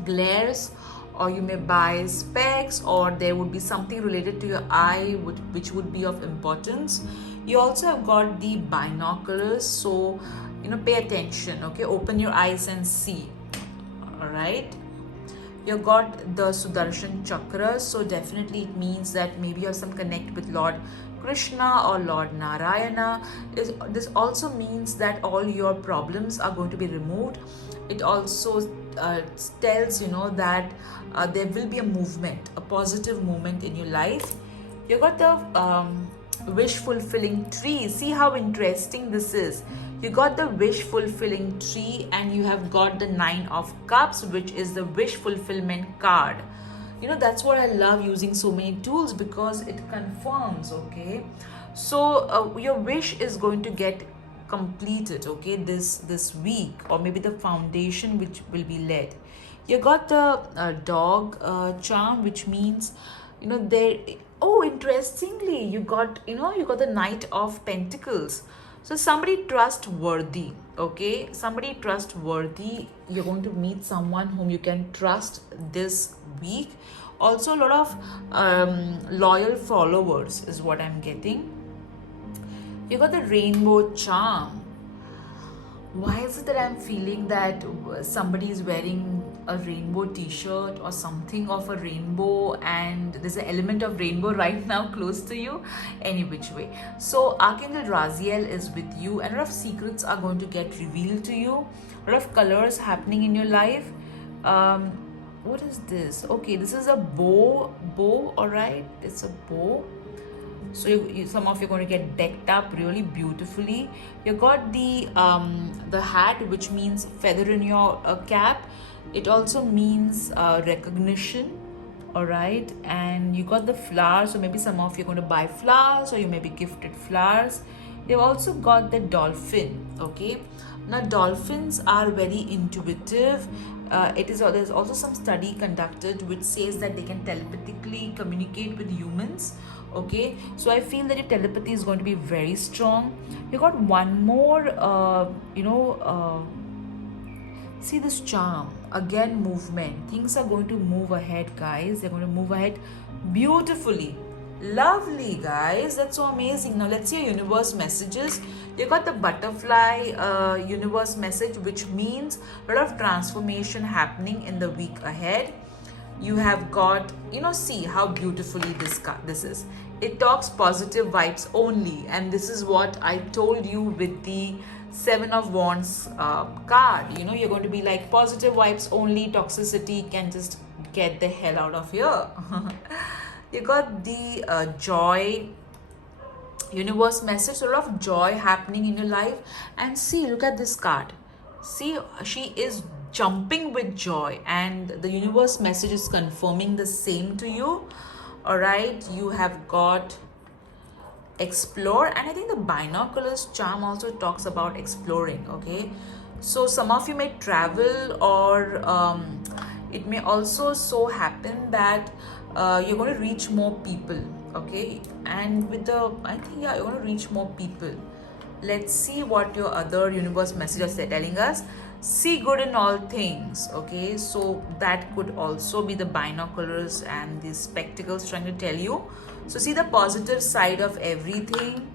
glares, or you may buy specs, or there would be something related to your eye which would be of importance. You also have got the binoculars, so pay attention. Okay, open your eyes and see. All right, you got the Sudarshan chakra, so definitely it means that maybe you have some connect with Lord Krishna or Lord Narayana. This also means that all your problems are going to be removed. It also tells that there will be a movement, a positive movement in your life. You got the wish fulfilling tree. See how interesting this is. You got the wish fulfilling tree, and you have got the 9 of Cups, which is the wish fulfillment card. You know, that's what I love using so many tools, because it confirms. Okay, so your wish is going to get completed, okay, this week, or maybe the foundation which will be led. You got the dog charm, which means, you know, there. Oh, interestingly, you got the Knight of Pentacles. So somebody trustworthy, okay, somebody trustworthy. You're going to meet someone whom you can trust this week. Also, a lot of loyal followers is what I'm getting. You got the rainbow charm. Why is it that I'm feeling that somebody is wearing a rainbow t-shirt or something of a rainbow, and there's an element of rainbow right now close to you, any which way. So Archangel Raziel is with you, and a lot of secrets are going to get revealed to you. A lot of colors happening in your life. What is this? Okay, this is a bow. All right, it's a bow. So some of you are going to get decked up really beautifully. You got the hat, which means feather in your cap. It also means recognition. All right, and you got the flowers. So maybe some of you are going to buy flowers, or you may be gifted flowers. They've also got the dolphin. Okay, now dolphins are very intuitive. There's also some study conducted which says that they can telepathically communicate with humans. Okay, so I feel that your telepathy is going to be very strong. You got one more see this charm again. Movement, things are going to move ahead, guys. They're going to move ahead beautifully. Lovely, guys, that's so amazing. Now let's see your universe messages. You got the butterfly universe message, which means a lot of transformation happening in the week ahead. You have got, see how beautifully this is. It talks positive vibes only, and this is what I told you with the Seven of Wands card. You're going to be like, positive vibes only, toxicity can just get the hell out of here. You got the joy universe message. So a lot of joy happening in your life. And see, look at this card. See, she is jumping with joy, and the universe message is confirming the same to you. All right, you have got explore, and I think the binoculars charm also talks about exploring. Okay, so some of you may travel, or it may also so happen that you're going to reach more people. Okay, and with I think, yeah, you're going to reach more people. Let's see what your other universe messages are telling us. See good in all things. Okay, so that could also be the binoculars and the spectacles trying to tell you. So see the positive side of everything.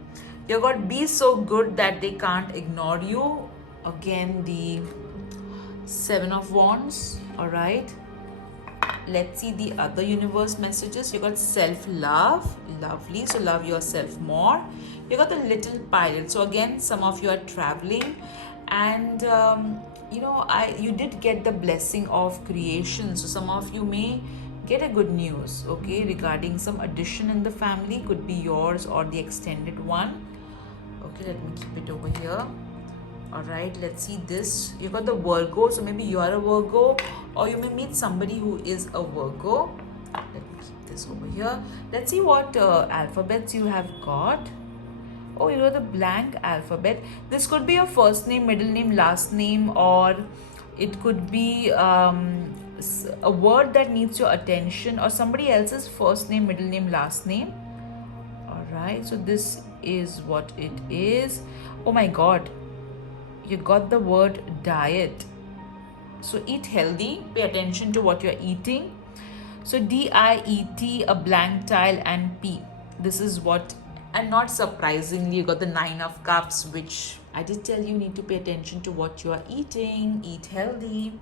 You got be so good that they can't ignore you. Again, the Seven of Wands. All right, let's see the other universe messages. You got self-love. Lovely, so love yourself more. You got the little pilot. So again, some of you are traveling, and you did get the blessing of creation. So some of you may get a good news, okay, regarding some addition in the family. Could be yours or the extended one. Okay, let me keep it over here. All right, let's see this. You got the Virgo. So maybe you are a Virgo, or you may meet somebody who is a Virgo. Let me keep this over here. Let's see what alphabets you have got. Oh, you got the blank alphabet. This could be your first name, middle name, last name, or it could be a word that needs your attention, or somebody else's first name, middle name, last name. All right, so this is what it is. Oh my God, you got the word diet. So eat healthy, pay attention to what you're eating. So DIET, a blank tile, and P. This is what. And not surprisingly, you got the Nine of Cups, which I did tell you need to pay attention to what you are eating. Eat healthy.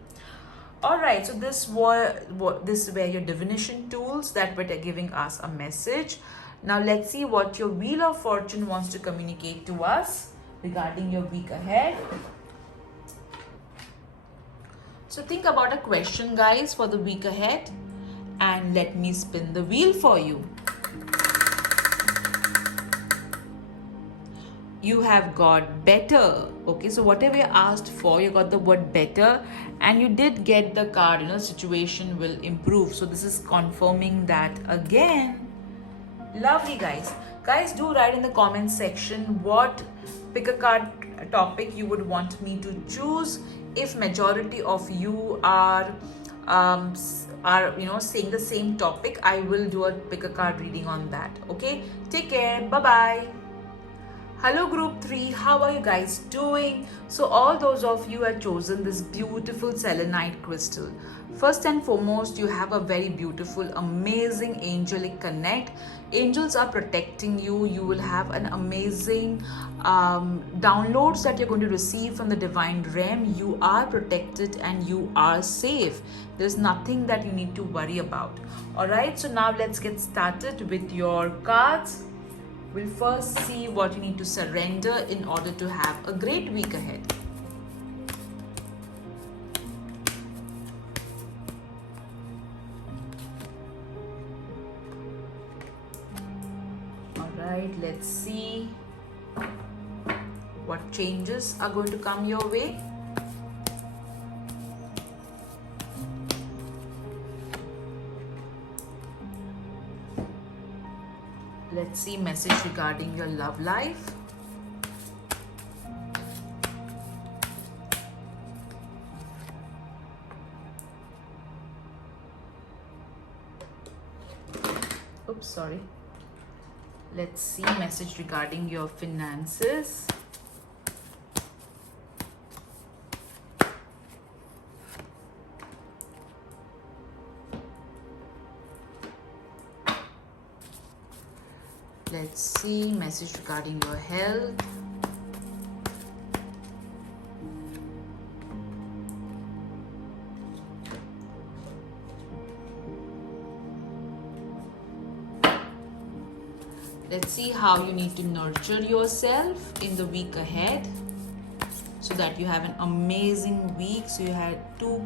All right, so this were your divination tools that were giving us a message. Now let's see what your Wheel of Fortune wants to communicate to us regarding your week ahead. So think about a question, guys, for the week ahead, and let me spin the wheel for you. you have got better. Okay, so whatever you asked for, you got the word better, and you did get the card, situation will improve. So this is confirming that again. Lovely, guys. Guys, do write in the comment section what pick a card topic you would want me to choose. If majority of you are saying the same topic, I will do a pick a card reading on that. Okay, take care. Bye bye. Hello group 3, how are you guys doing? So all those of you have chosen this beautiful selenite crystal. First and foremost, you have a very beautiful, amazing angelic connect. Angels are protecting you. You will have an amazing downloads that you're going to receive from the divine realm. You are protected and you are safe. There's nothing that you need to worry about. Alright, so now let's get started with your cards. We'll first see what you need to surrender in order to have a great week ahead. Alright, let's see what changes are going to come your way. Let's see message regarding your love life. Oops, sorry. Let's see message regarding your finances. Let's see message regarding your health. Let's see how you need to nurture yourself in the week ahead so that you have an amazing week. So you had two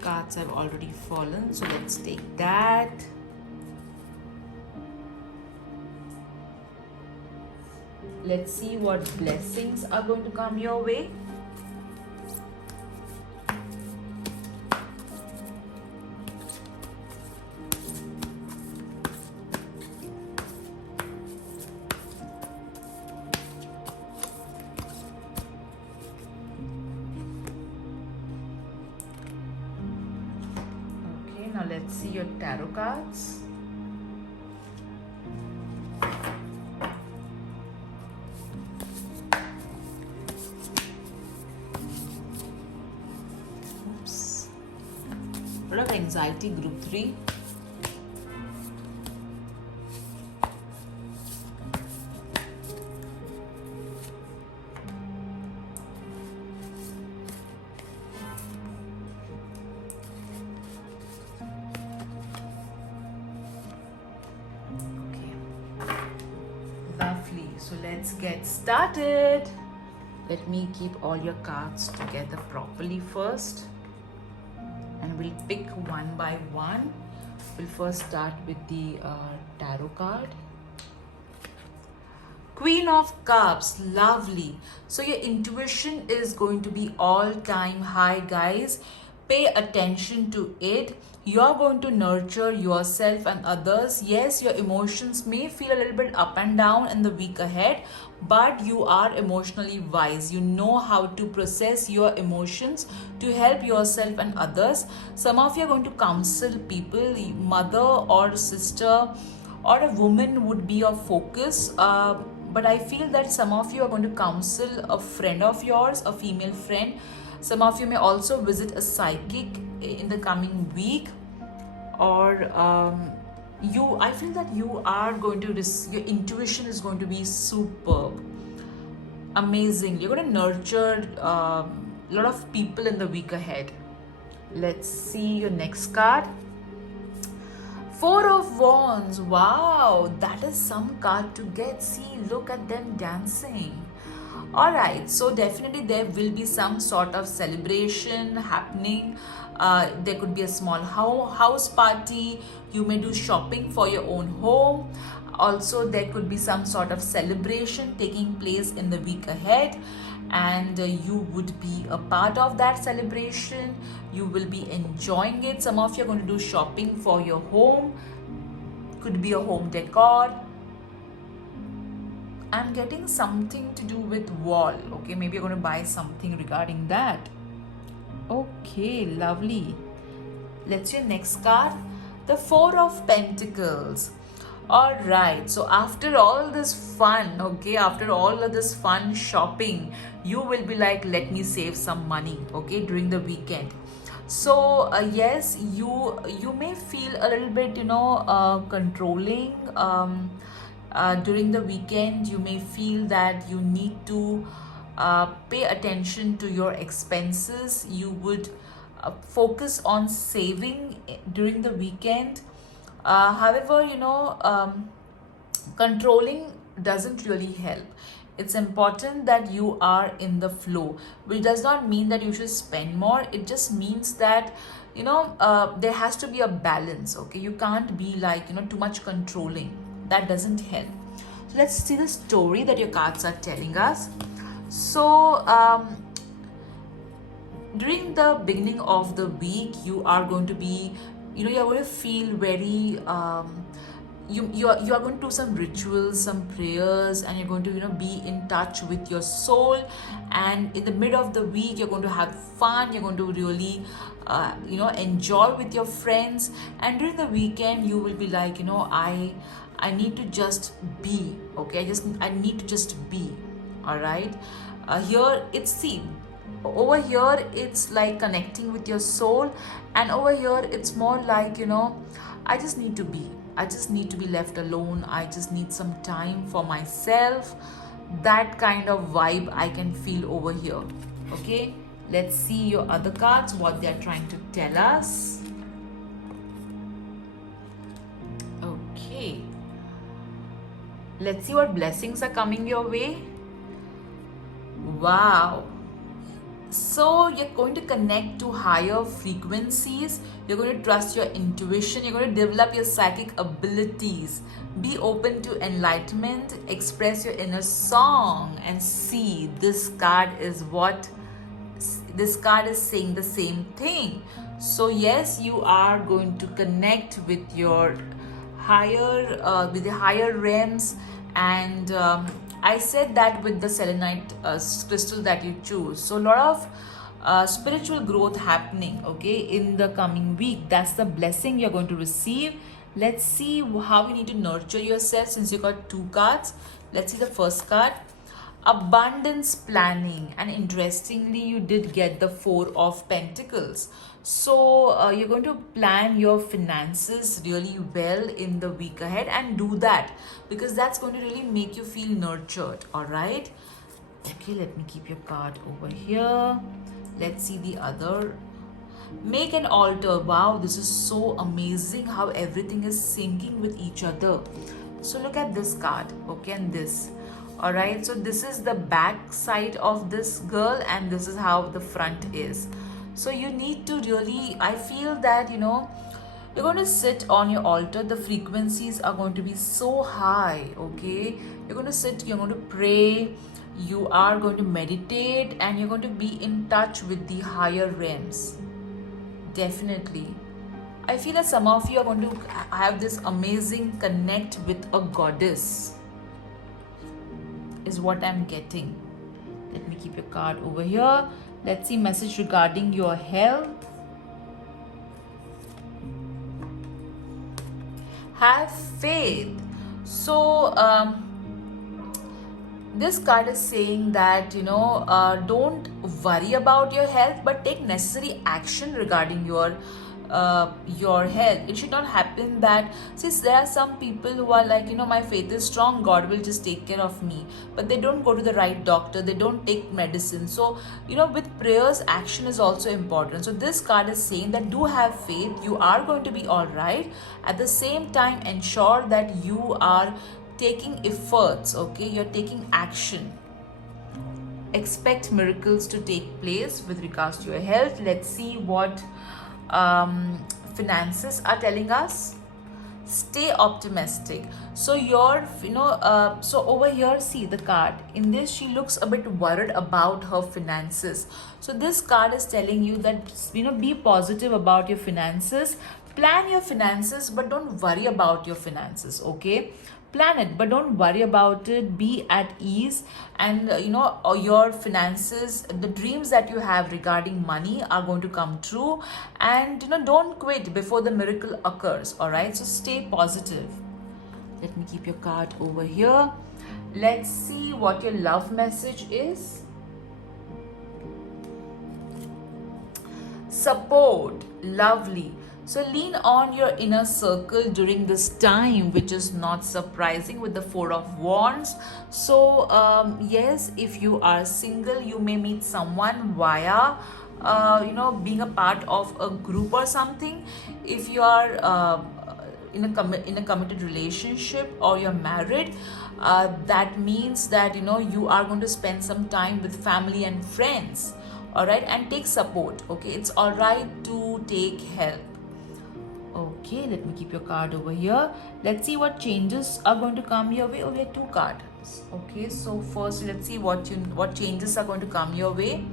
cards have already fallen. So let's take that. Let's see what blessings are going to come your way. Okay, now let's see your tarot cards. A lot of anxiety, group 3. Okay. Lovely. So let's get started. Let me keep all your cards together properly first. And we'll pick one by one. We'll first start with the tarot card. Queen of Cups, lovely. So your intuition is going to be all-time high, guys. Pay attention to it. You're going to nurture yourself and others. Yes, your emotions may feel a little bit up and down in the week ahead, but you are emotionally wise. You know how to process your emotions to help yourself and others. Some of you are going to counsel people, mother or sister or a woman would be your focus. But I feel that some of you are going to counsel a friend of yours, a female friend. Some of you may also visit a psychic in the coming week, or I feel that you are going to your intuition is going to be superb, amazing. You're going to nurture a lot of people in the week ahead. Let's see your next card. Four of Wands. Wow, that is some card to get. See, look at them dancing. Alright, so definitely there will be some sort of celebration happening. There could be a small house party. You may do shopping for your own home. Also, there could be some sort of celebration taking place in the week ahead, and you would be a part of that celebration. You will be enjoying it. Some of you are going to do shopping for your home, could be a home decor. I'm getting something to do with wall. Okay, maybe you're going to buy something regarding that. Okay, lovely. Let's see your next card. The Four of Pentacles. All right, so after all this fun, okay, after all of this fun shopping, you will be like, let me save some money, okay, during the weekend. So yes, you may feel a little bit, controlling. During the weekend, you may feel that you need to pay attention to your expenses. You would focus on saving during the weekend. However, controlling doesn't really help. It's important that you are in the flow, which does not mean that you should spend more. It just means that there has to be a balance. Okay, you can't be like too much controlling. That doesn't help. So let's see the story that your cards are telling us. So during the beginning of the week, you are going to be, you're going to feel very you are going to do some rituals, some prayers, and you're going to be in touch with your soul. And in the mid of the week, you're going to have fun. You're going to really enjoy with your friends. And during the weekend, you will be like, I need to just be, okay, I need to just be. All right, here it's over here it's like connecting with your soul, and over here it's more like I just need to be, I just need to be left alone. I just need some time for myself. That kind of vibe I can feel over here. Okay, let's see your other cards, what they're trying to tell us. Okay, let's see what blessings are coming your way. Wow. So you're going to connect to higher frequencies. You're going to trust your intuition. You're going to develop your psychic abilities. Be open to enlightenment. Express your inner song. And see, this card is saying the same thing. So yes, you are going to connect with your with the higher realms. And I said that with the selenite crystal that you choose. So a lot of spiritual growth happening, okay, in the coming week. That's the blessing you're going to receive. Let's see how you need to nurture yourself, since you got two cards. Let's see the first card. Abundance planning. And interestingly, you did get the Four of Pentacles. So you're going to plan your finances really well in the week ahead, and do that because that's going to really make you feel nurtured. All right, okay, let me keep your card over here. Let's see the other. Make an altar. Wow, this is so amazing how everything is syncing with each other. So look at this card, okay, and this. All right, so this is the back side of this girl, and this is how the front is. So you need to really, I feel that you're going to sit on your altar. The frequencies are going to be so high. Okay, you're going to sit, you're going to pray, you are going to meditate, and you're going to be in touch with the higher realms. Definitely, I feel that some of you are going to have this amazing connect with a goddess, is what I'm getting. Let me keep your card over here. Let's see message regarding your health. Have faith. So this card is saying that don't worry about your health, but take necessary action regarding your health. It should not happen that, since there are some people who are like, my faith is strong, God will just take care of me, but they don't go to the right doctor, they don't take medicine. So with prayers, action is also important. So this card is saying that do have faith, you are going to be all right. At the same time, ensure that you are taking efforts, okay, you're taking action. Expect miracles to take place with regards to your health. Let's see what finances are telling us. Stay optimistic. So your, so over here, see the card in this, she looks a bit worried about her finances. So this card is telling you that, be positive about your finances, plan your finances, but don't worry about your finances. Okay, plan it, but don't worry about it. Be at ease, and your finances, the dreams that you have regarding money are going to come true. And don't quit before the miracle occurs. All right, so stay positive. Let me keep your card over here. Let's see what your love message is. Support. Lovely. So lean on your inner circle during this time, which is not surprising with the Four of Wands. So yes, if you are single, you may meet someone via being a part of a group or something. If you are in a committed relationship, or you're married, that means that you are going to spend some time with family and friends. All right, and take support. Okay, it's all right to take help. Okay, let me keep your card over here. Let's see what changes are going to come your way. Oh, we have two cards. Okay, so first let's see what changes are going to come your way.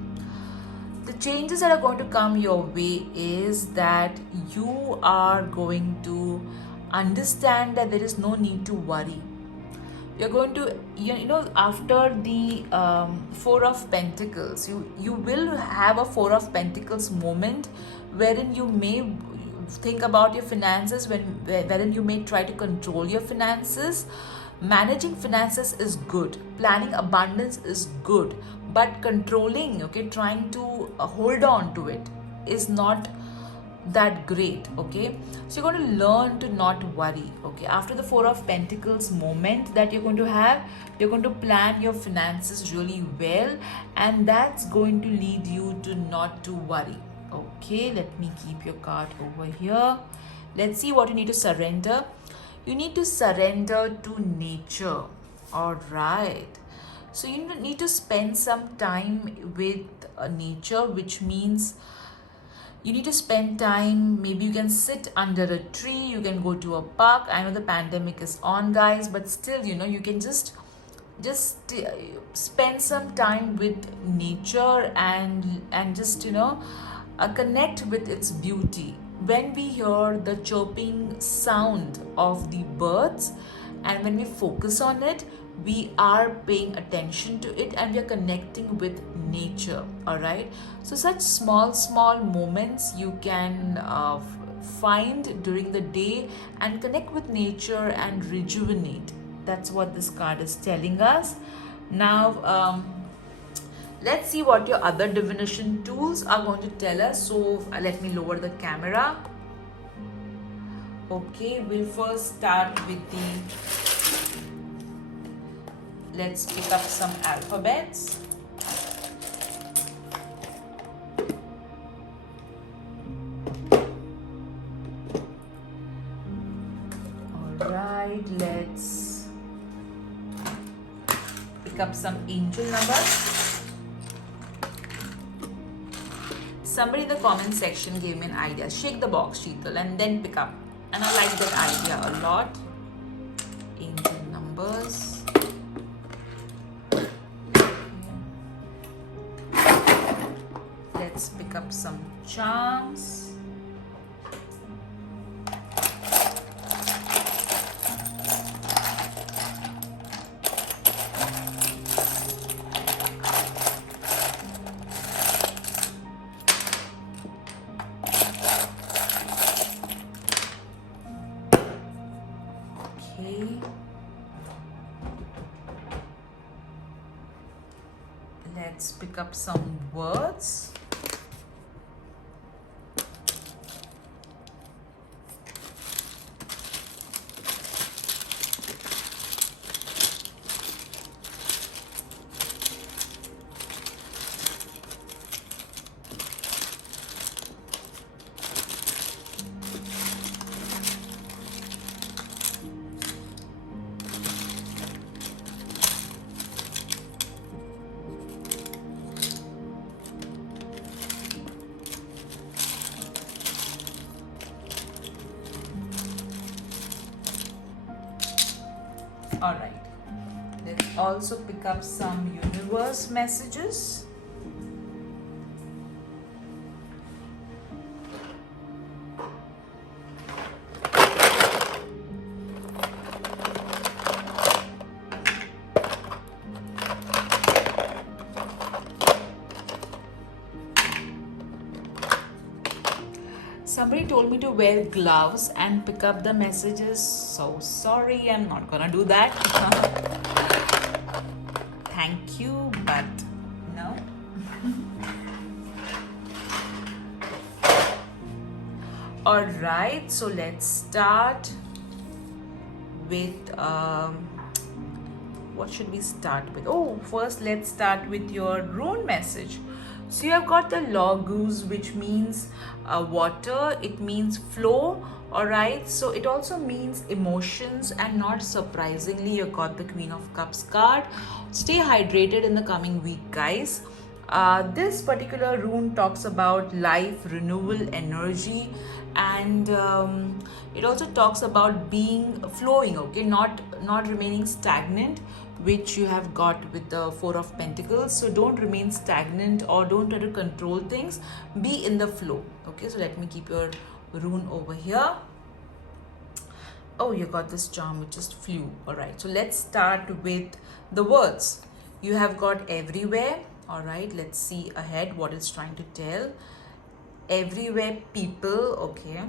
The changes that are going to come your way is that you are going to understand that there is no need to worry. You're going to, after the Four of Pentacles, you will have a Four of Pentacles moment wherein you may think about your finances, wherein you may try to control your finances. Managing finances is good, planning abundance is good, but controlling, trying to hold on to it is not that great. Okay, so you're going to learn to not worry. Okay, after the Four of Pentacles moment that you're going to have, you're going to plan your finances really well, and that's going to lead you to not to worry. Okay, let me keep your card over here. Let's see what you need to surrender. You need to surrender to nature. All right, so you need to spend some time with nature, which means you need to spend time. Maybe you can sit under a tree, you can go to a park. I know the pandemic is on, guys, but still, you can just spend some time with nature, and just connect with its beauty. When we hear the chirping sound of the birds, and when we focus on it, we are paying attention to it, and we are connecting with nature. All right, so such small moments you can find during the day and connect with nature and rejuvenate. That's what this card is telling us. Now let's see what your other divination tools are going to tell us. So let me lower the camera. Okay, we'll first start with let's pick up some alphabets. All right, let's pick up some angel numbers. Somebody in the comment section gave me an idea. Shake the box, Sheetal, and then pick up. And I like that idea a lot. Angel numbers. Let's pick up some charms. Let's pick up some words. Alright, let's also pick up some universe messages. Somebody told me to wear gloves and pick up the messages. So sorry, I'm not gonna do that. Thank you, but no. Alright, so let's start with what should we start with? Oh, first let's start with your rune message. So you have got the Logos, which means water. It means flow. Alright, so it also means emotions, and not surprisingly, you got the Queen of Cups card. Stay hydrated in the coming week, guys. This particular rune talks about life, renewal, energy, and it also talks about being flowing, okay, not remaining stagnant, which you have got with the Four of Pentacles. So don't remain stagnant or don't try to control things. Be in the flow. Okay, so let me keep your rune over here. Oh, you got this charm which just flew. All right, so let's start with the words. You have got everywhere. All right, let's see ahead what it's trying to tell. Everywhere people. Okay,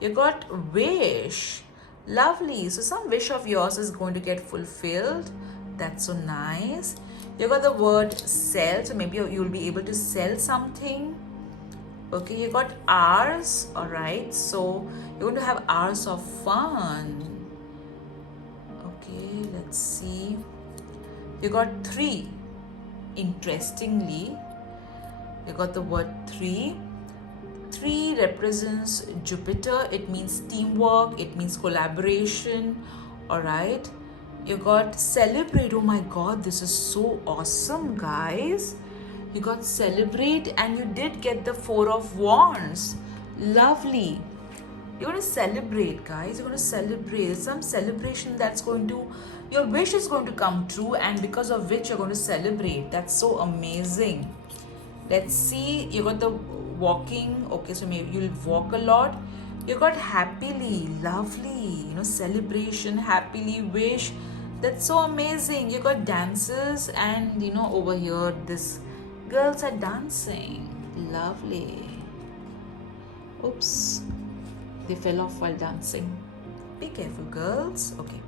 you got wish. Lovely. So some wish of yours is going to get fulfilled. That's so nice. You got the word sell. So maybe you'll be able to sell something. Okay, you got hours. All right. So you're going to have hours of fun. Okay, let's see. You got 3. Interestingly, you got the word 3. 3 represents Jupiter. It means teamwork. It means collaboration. All right. You got celebrate. Oh my God, this is so awesome, guys. You got celebrate, and you did get the 4 of Wands. Lovely. You're going to celebrate, guys. You're going to celebrate. Some celebration that's going to, your wish is going to come true, and because of which you're going to celebrate. That's so amazing. Let's see. You got the walking. Okay, so maybe you'll walk a lot. You got happily. Lovely. You know, celebration, happily, wish. That's so amazing. You got dances, and you know, over here, this girls are dancing. Lovely. Oops. They fell off while dancing. Be careful, girls. Okay.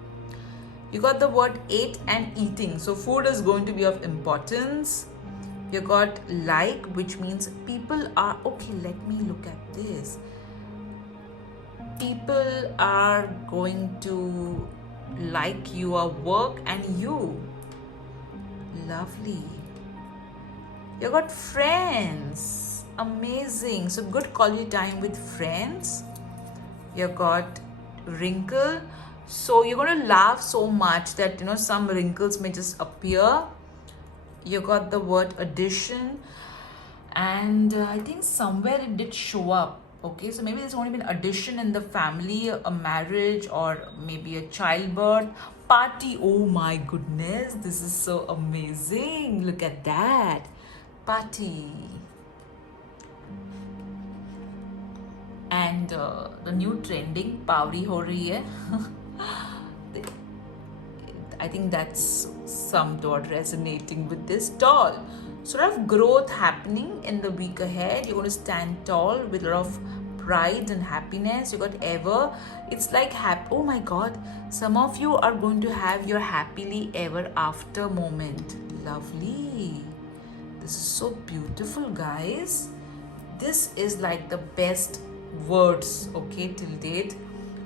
You got the word 8 and eating. So food is going to be of importance. You got like, which means people are, okay, let me look at this. People are going to like your work and you. Lovely. You got friends. Amazing. So good quality time with friends. You got wrinkle. So you're going to laugh so much that, you know, some wrinkles may just appear. You got the word addition, and I think somewhere it did show up. Okay, so maybe there's only been addition in the family, a marriage, or maybe a childbirth party. Oh my goodness, this is so amazing. Look at that party. And the new trending Pawri ho rahi hai. I think that's somewhat resonating with this doll. Sort of growth happening in the week ahead. You're going to stand tall with a lot of pride and happiness. You got ever. It's like oh my God. Some of you are going to have your happily ever after moment. Lovely. This is so beautiful, guys. This is like the best words, okay, till date.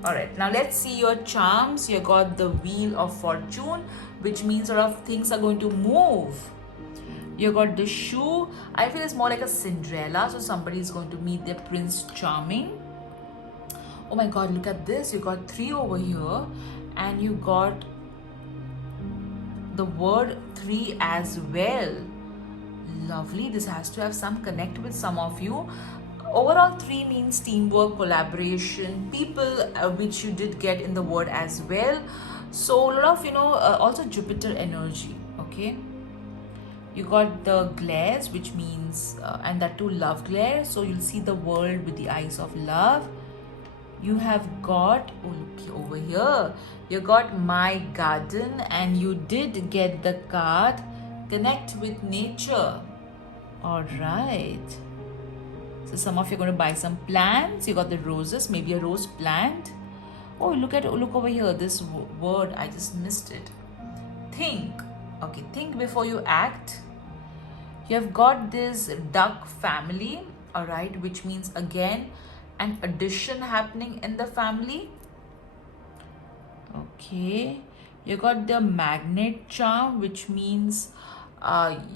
All right, now let's see your charms. You got the Wheel of Fortune, which means a lot of things are going to move. You got the shoe. I feel it's more like a Cinderella, so somebody is going to meet their Prince Charming. Oh my God, look at this. You got 3 over here, and you got the word 3 as well. Lovely. This has to have some connect with some of you. Overall, 3 means teamwork, collaboration, people, which you did get in the word as well. So a lot of, also Jupiter energy. Okay, you got the glares, which means and that too love glare, so you'll see the world with the eyes of love. You have got, oh look over here, you got my garden, and you did get the card connect with nature. All right, so some of you are going to buy some plants. You got the roses, maybe a rose plant. Oh, look over here, this word, I just missed it. Think. Okay, think before you act. You have got this duck family, all right, which means again an addition happening in the family. Okay, you got the magnet charm, which means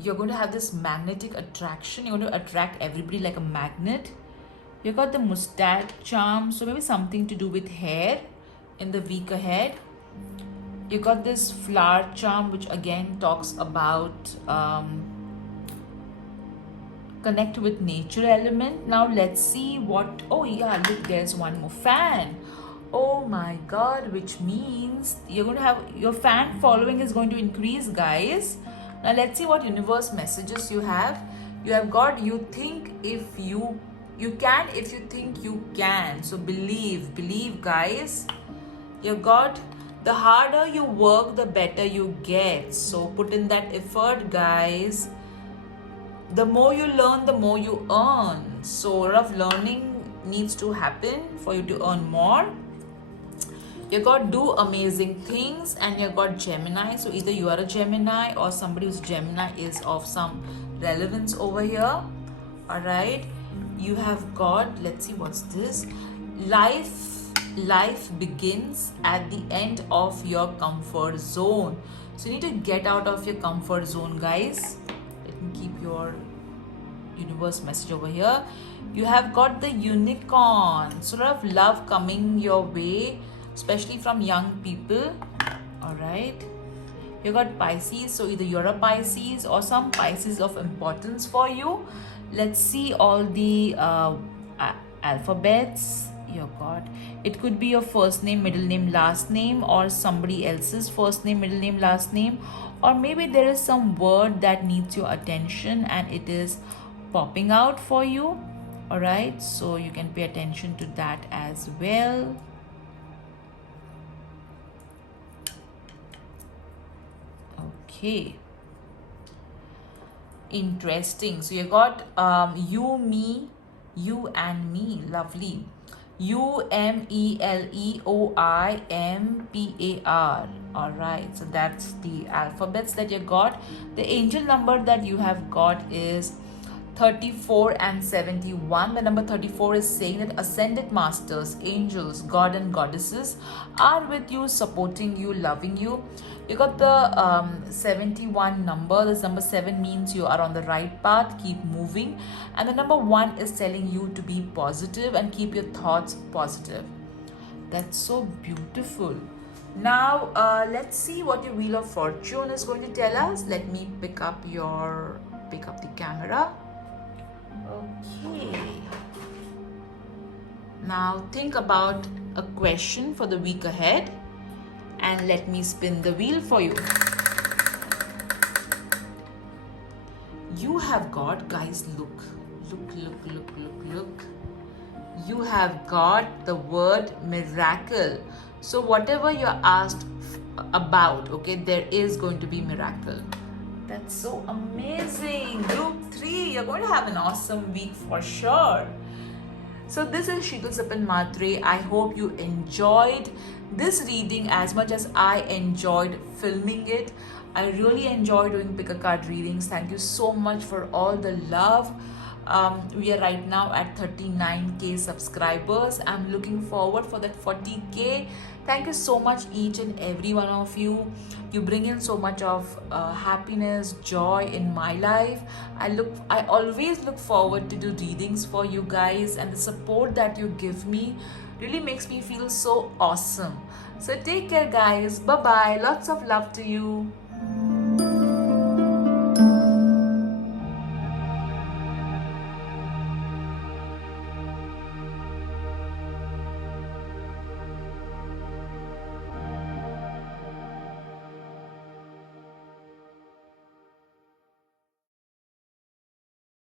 you're going to have this magnetic attraction. You're going to attract everybody like a magnet. You got the mustache charm, so maybe something to do with hair in the week ahead. You got this flower charm, which again talks about connect with nature element. Now let's see what, oh yeah, look, there's one more fan. Oh my god, which means you're going to have your fan following is going to increase, guys. Now let's see what universe messages you have. You have got, you think if you can, if you think you can. So believe guys. You got, the harder you work, the better you get. So put in that effort, guys. The more you learn, the more you earn. So a lot of learning needs to happen for you to earn more. You got do amazing things, and you got Gemini. So either you are a Gemini or somebody who's Gemini is of some relevance over here. All right. You have got, let's see what's this. Life begins at the end of your comfort zone. So you need to get out of your comfort zone, guys. Let me keep your universe message over here. You have got the unicorn. So a lot of love coming your way, especially from young people. All right. You got Pisces. So either you're a Pisces or some Pisces of importance for you. Let's see all the alphabets. You got, it could be your first name, middle name, last name, or somebody else's first name, middle name, last name, or maybe there is some word that needs your attention and it is popping out for you. All right, so you can pay attention to that as well. Okay, interesting. So you got you, me, you and me. Lovely. UMELEOIMPAR. All right, so that's the alphabets that you got. The angel number that you have got is 34 and 71. The number 34 is saying that ascended masters, angels, god and goddesses are with you, supporting you, loving you. You got the 71 number. This number 7 means you are on the right path, keep moving. And the number 1 is telling you to be positive and keep your thoughts positive. That's so beautiful. Now let's see what your Wheel of Fortune is going to tell us. Let me pick up the camera. Okay. Now think about a question for the week ahead and let me spin the wheel for you. You have got, guys, look. You have got the word miracle. So whatever you're asked about, okay, there is going to be miracle. That's so amazing. Group 3, you're going to have an awesome week for sure. So this is Sheetal Sipin Matre. I hope you enjoyed this reading as much as I enjoyed filming it. I really enjoy doing pick a card readings. Thank you so much for all the love. We are right now at 39k subscribers. I'm looking forward for that 40k. Thank you so much, each and every one of you. You bring in so much of happiness, joy in my life. I always look forward to do readings for you guys, and the support that you give me really makes me feel so awesome. So take care, guys. Bye bye. Lots of love to you.